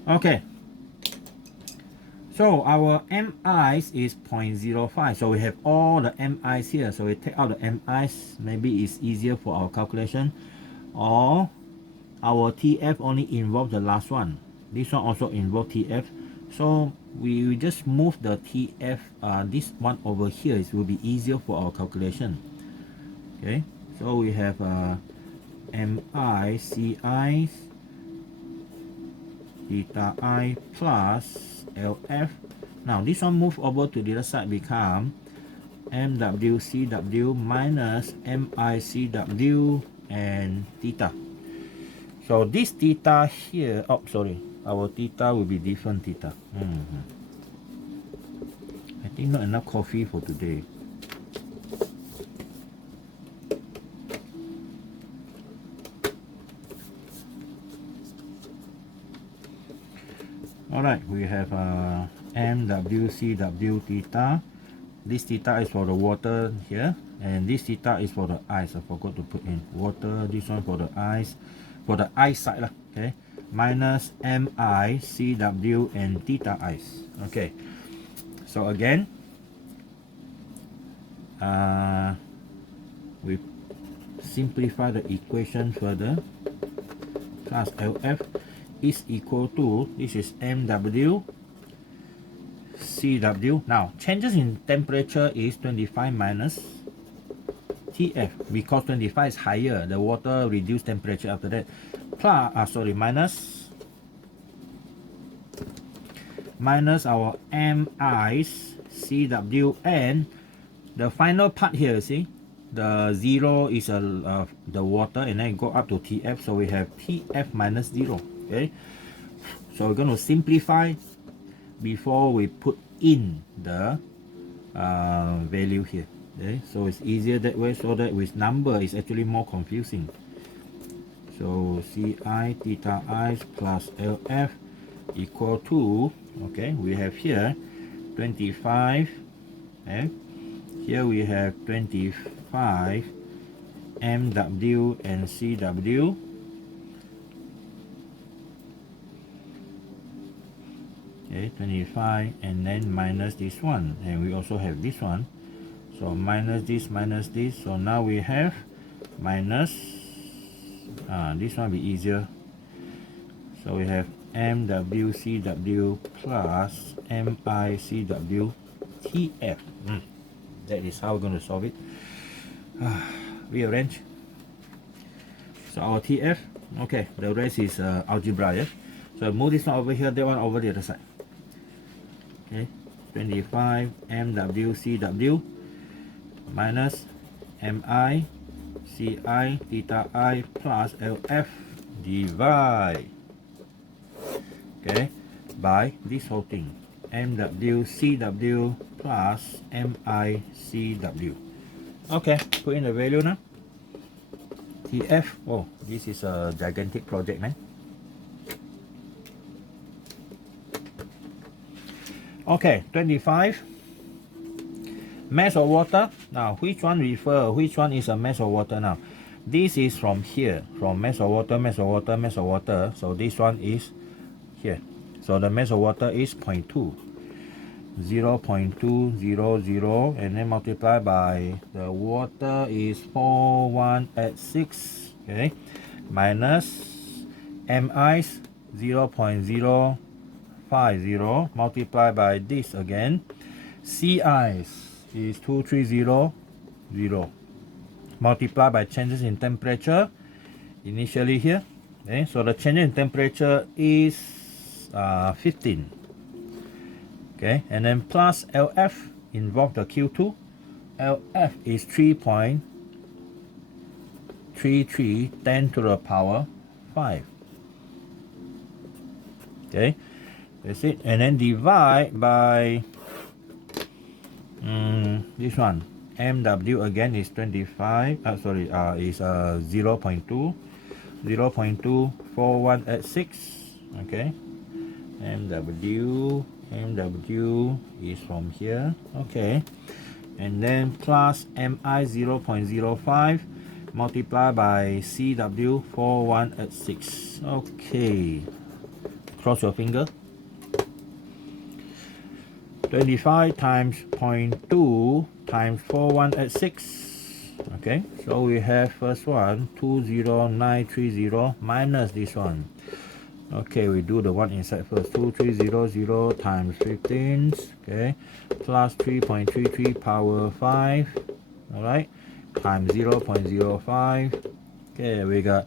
okay. So our M ice is 0.05. So we have all the M ice here. So we take out the M ice. Maybe it's easier for our calculation. Or our TF only involves the last one. This one also involves TF. So we just move the TF, this one over here. It will be easier for our calculation. Okay. So we have MI, CI, theta I plus LF. Now this one move over to the other side, become MWCW minus MICW and theta. So this theta here, oh sorry, our theta will be different theta. I think not enough coffee for today. Alright, we have MWCW theta. This theta is for the water here, and this theta is for the ice. I forgot to put in water. This one for the ice side lah. Okay, minus MICW and theta ice. Okay, so again, we simplify the equation further. Plus LF is equal to, this is MW CW. Now changes in temperature is 25 minus TF, because 25 is higher, the water reduced temperature after that, plus minus our M ice CW, and the final part here, see the 0 is the water, and then go up to TF, so we have TF minus 0. Okay, so we're going to simplify before we put in the value here. Okay, so it's easier that way, so that with number is actually more confusing. So CI theta I plus LF equal to, okay, we have here 25, okay, here we have 25 MW and CW Okay, 25, and then minus this one, and we also have this one. So minus this, so now we have minus, this one will be easier. So we have MWCW plus MICW TF. That is how we're going to solve it. Rearrange. So our TF, okay, the rest is algebra, yeah? So move this one over here, that one over the other side. Okay, 25 MWCW minus MI CI theta I plus LF divide, okay, by this whole thing, MWCW plus MICW. Okay, put in the value now. TF, oh, this is a gigantic project, man. Okay, 25 mass of water. Now which one is a mass of water now? This is from here, from mass of water, mass of water, mass of water. So this one is here. So the mass of water is 0.2, 0.200, and then multiply by the water is 4186, okay, minus MI's 0.050, multiply by this again, CI's is 2300, multiply by changes in temperature initially here, okay, so the change in temperature is 15, okay, and then plus LF, involve the Q2, LF is 3.33 10 to the power 5, okay, that's it, and then divide by this one, MW again is 25, is 0.2, 0.24186, okay, MW is from here, okay, and then plus MI 0.05, multiply by CW 4186, okay, cross your finger. 25 times 0.2 times 4186, okay, so we have first one 20930 minus this one, okay, we do the one inside first, 2300 times 15, okay, plus 3.33 power 5, all right, times 0.05, okay, we got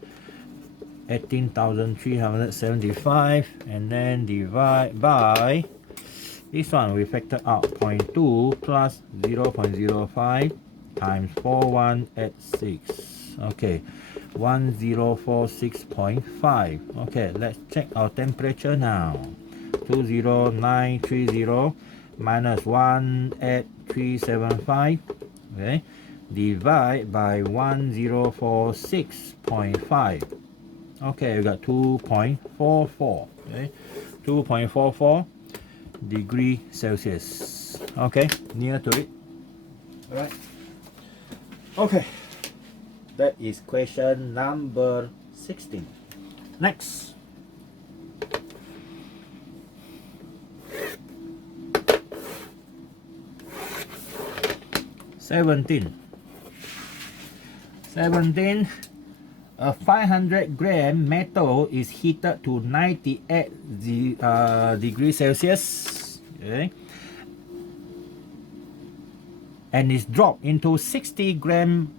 18,375, and then divide by this one, we factor out 0.2 plus 0.05 times 4186, okay, 1046.5, okay, let's check our temperature now. 20930 minus 18375, okay, divide by 1046.5, okay, we got 2.44, okay, 2.44 degree Celsius, okay, near to it. All right, okay, that is question number 16. Next, Seventeen. A 500 gram metal is heated to 98 degrees Celsius, okay, and is dropped into 60 gram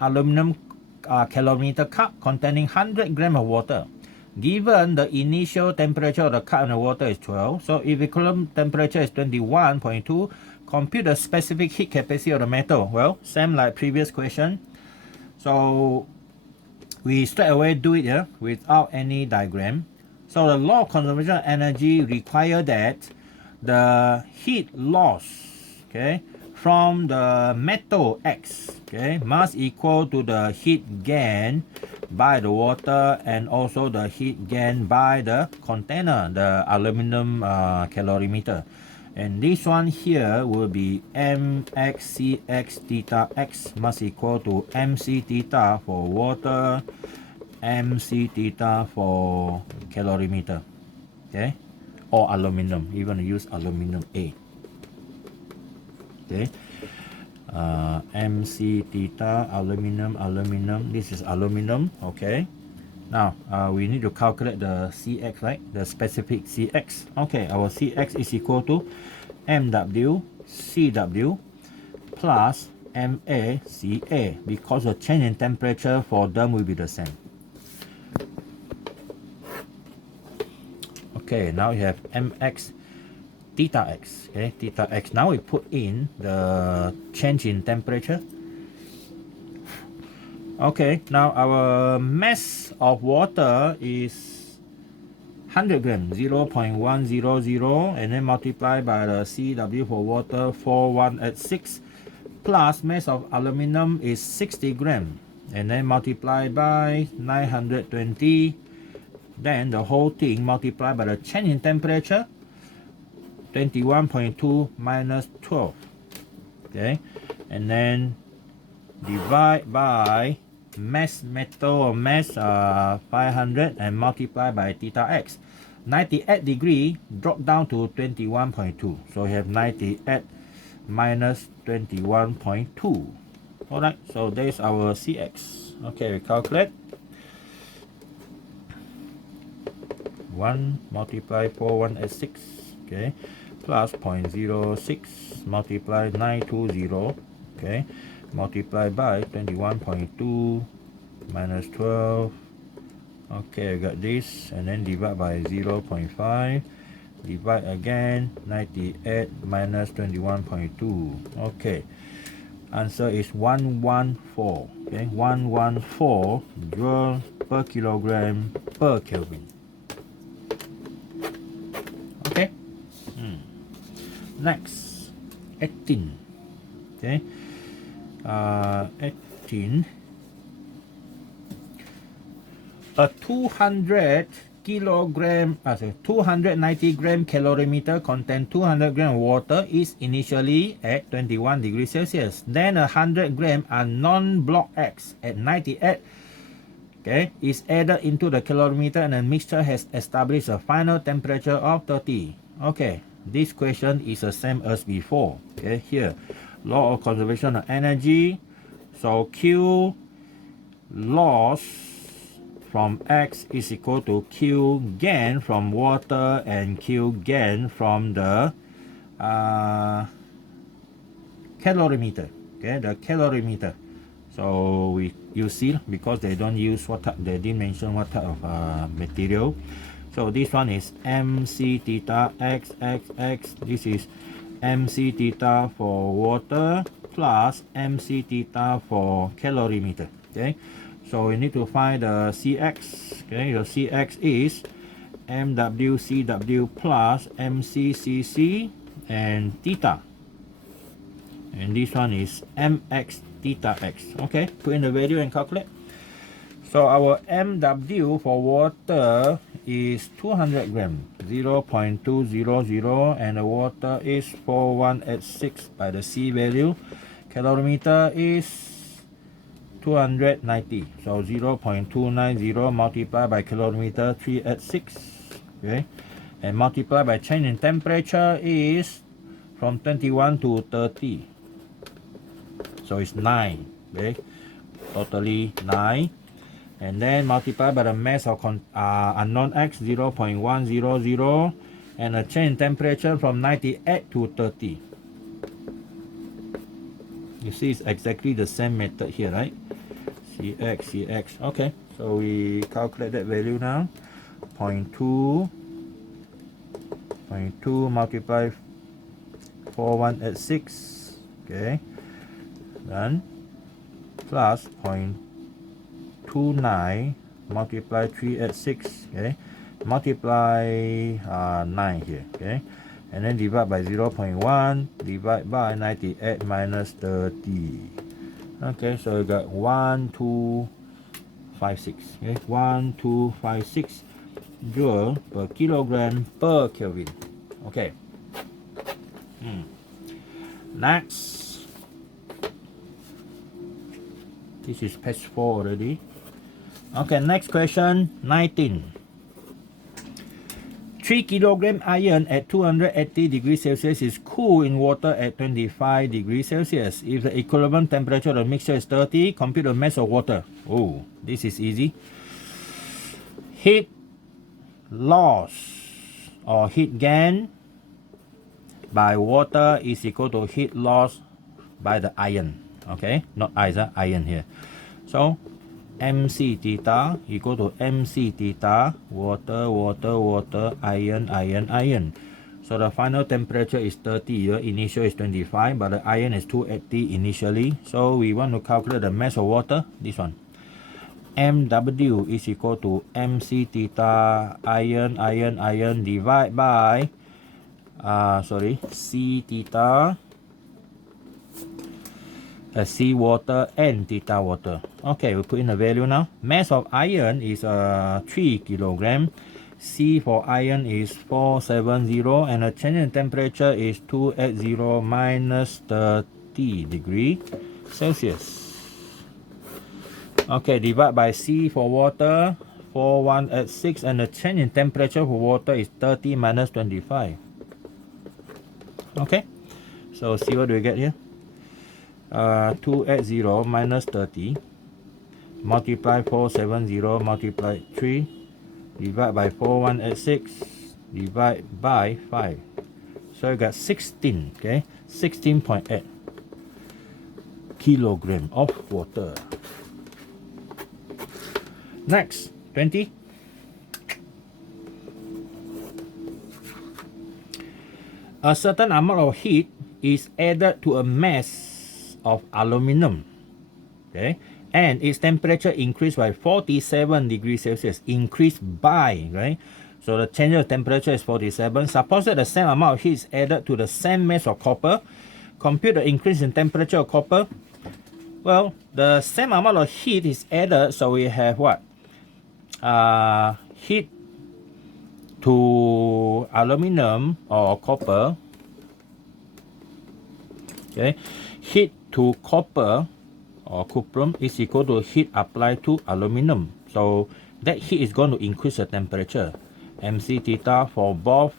aluminum calorimeter cup containing 100 gram of water. Given the initial temperature of the cup and the water is 12, so if equilibrium temperature is 21.2, compute the specific heat capacity of the metal. Well, same like previous question. So we straight away do it here without any diagram. So the law of conservation of energy require that the heat loss, okay, from the metal X, okay, must equal to the heat gain by the water and also the heat gain by the container, the aluminum calorimeter. And this one here will be mxcx theta x must equal to mc theta for water, mc theta for calorimeter, okay, or aluminum. You're going to use aluminum A. Okay. MC theta, aluminum. This is aluminum. Okay. Now we need to calculate the CX, right? The specific CX. Okay, our CX is equal to MW CW plus MA CA, because the change in temperature for them will be the same. Okay, now you have MX theta X. Okay, theta X. Now we put in the change in temperature. Okay, now our mass of water is 100 grams, 0.100, and then multiply by the CW for water, 4186, plus mass of aluminum is 60 grams, and then multiply by 920, then the whole thing multiply by the change in temperature, 21.2 minus 12, okay, and then divide by mass metal or mass 500 and multiply by theta X. 98 degree drop down to 21.2, so we have 98 minus 21.2. Alright, so there's our CX. Okay, we calculate. 1 multiply 4186, okay, plus 0.06 multiply 920, okay, multiply by 21.2 minus 12. Okay, I got this, and then divide by 0.5, divide again, 98 minus 21.2. Okay, answer is 114. Okay, 114 joule per kilogram per Kelvin. Okay. Next, 18. Okay. 18. A 200 kilogram, 290 gram calorimeter contain 200 gram water is initially at 21 degrees Celsius. Then 100 gram are non-block X at 98, okay, is added into the calorimeter, and the mixture has established a final temperature of 30. Okay, this question is the same as before. Okay, here, law of conservation of energy. So Q loss from X is equal to Q gain from water and Q gain from the calorimeter. Okay, the calorimeter. So you see, because they don't use what type, they didn't mention what type of material. So this one is MC theta X. This is MC theta for water plus MC theta for calorimeter. Okay, so we need to find the CX. Okay, your CX is MWCW plus MCCC and theta, and this one is MX theta X. Okay, put in the value and calculate. So our MW for water is 200 gram, 0.200, and the water is 4186 by the C value. Calorimeter is 290, so 0.290 multiplied by calorimeter 386, okay, and multiply by change in temperature is from 21 to 30, so it's 9, okay, totally 9, and then multiply by the mass of unknown X, 0.100, and a change in temperature from 98 to 30. You see, it's exactly the same method here, right? CX. Okay, so we calculate that value now. 0.2 multiply 4186, okay, then plus 0.29 multiply 386, okay, multiply 9 here, okay, and then divide by 0.1, divide by 98 minus 30. Okay, so we got 1256. Okay, 1256 joule per kilogram per Kelvin. Okay. Next, this is page 4 already. Okay, next question, 19. 3 kilogram iron at 280 degrees Celsius is cool in water at 25 degrees Celsius. If the equilibrium temperature of the mixture is 30, compute the mass of water. Oh, this is easy. Heat loss or heat gain by water is equal to heat loss by the iron. Okay, not ice, iron here. So MC theta equal to MC theta, water, water, water, iron, iron, iron. So the final temperature is 30 here, initial is 25, but the iron is 280 initially. So we want to calculate the mass of water, this one. MW is equal to MC theta, iron, iron, iron, divide by, C theta, C water and theta water. Okay, we put in the value now. Mass of iron is 3 kilogram. C for iron is 470 and the change in temperature is 280 minus 30 degree Celsius. Okay, divide by C for water, 4186, and the change in temperature for water is 30 minus 25. Okay, so see what do we get here? 280 minus 30 multiply 470 multiply 3 divide by 4186 divide by 5, so you got 16. Okay, 16.8 kilogram of water. Next, 20. A certain amount of heat is added to a mass of aluminum, okay, and its temperature increased by 47 degrees Celsius, increased by, right? So the change of temperature is 47. Suppose that the same amount of heat is added to the same mass of copper. Compute the increase in temperature of copper. Well, the same amount of heat is added, so we have what? Heat to aluminum or copper, okay, heat to copper or cuprum is equal to heat applied to aluminum. So that heat is going to increase the temperature. MC theta for both,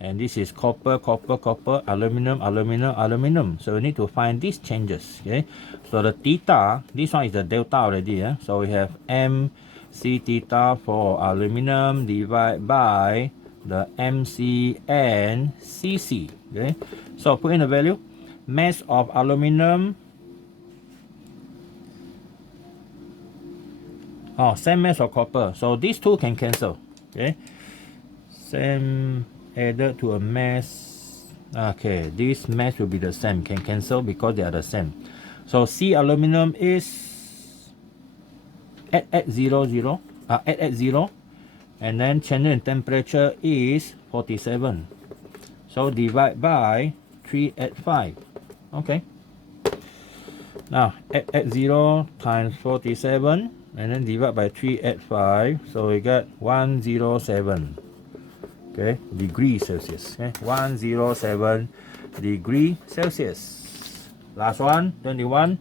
and this is copper, copper, copper, aluminum, aluminum, aluminum. So we need to find these changes. Okay, so the theta, this one is the delta already. So we have MC theta for aluminum divided by the MC and CC. Okay, so put in the value. Mass of aluminum, same mass of copper, so these two can cancel. Okay, same added to a mass. Okay, this mass will be the same, can cancel because they are the same. So C aluminum is at 0 0, at 0, and then change in temperature is 47. So divide by 3 at 5. Okay, now at 0 times 47 and then divide by 3 at 5, so we got 107, okay, degrees Celsius. Okay, 107 degree Celsius. Last one, 21.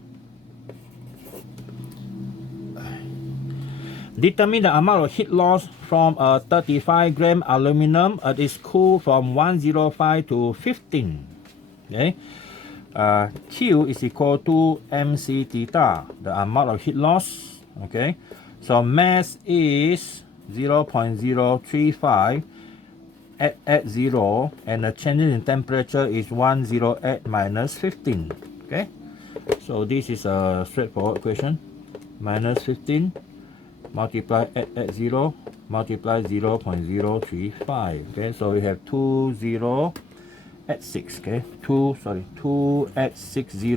Determine the amount of heat loss from a 35 gram aluminum that is cooled from 105 to 15. Okay, Q is equal to MC theta, the amount of heat loss. Okay, so mass is 0.035 at 0, and the change in temperature is 108 minus 15. Okay, so this is a straightforward question. Minus 15 multiply at 0 multiply 0.035. Okay, so we have 20 at 6. Okay, 2 at 60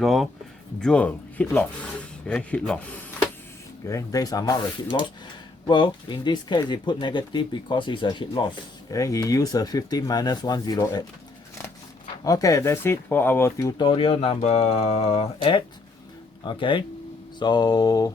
joule heat loss. Okay, heat loss. Okay, there's amount of heat loss. Well, in this case, he put negative because it's a heat loss. Okay, he used a 50 minus 108. Okay, that's it for our tutorial number 8. Okay, so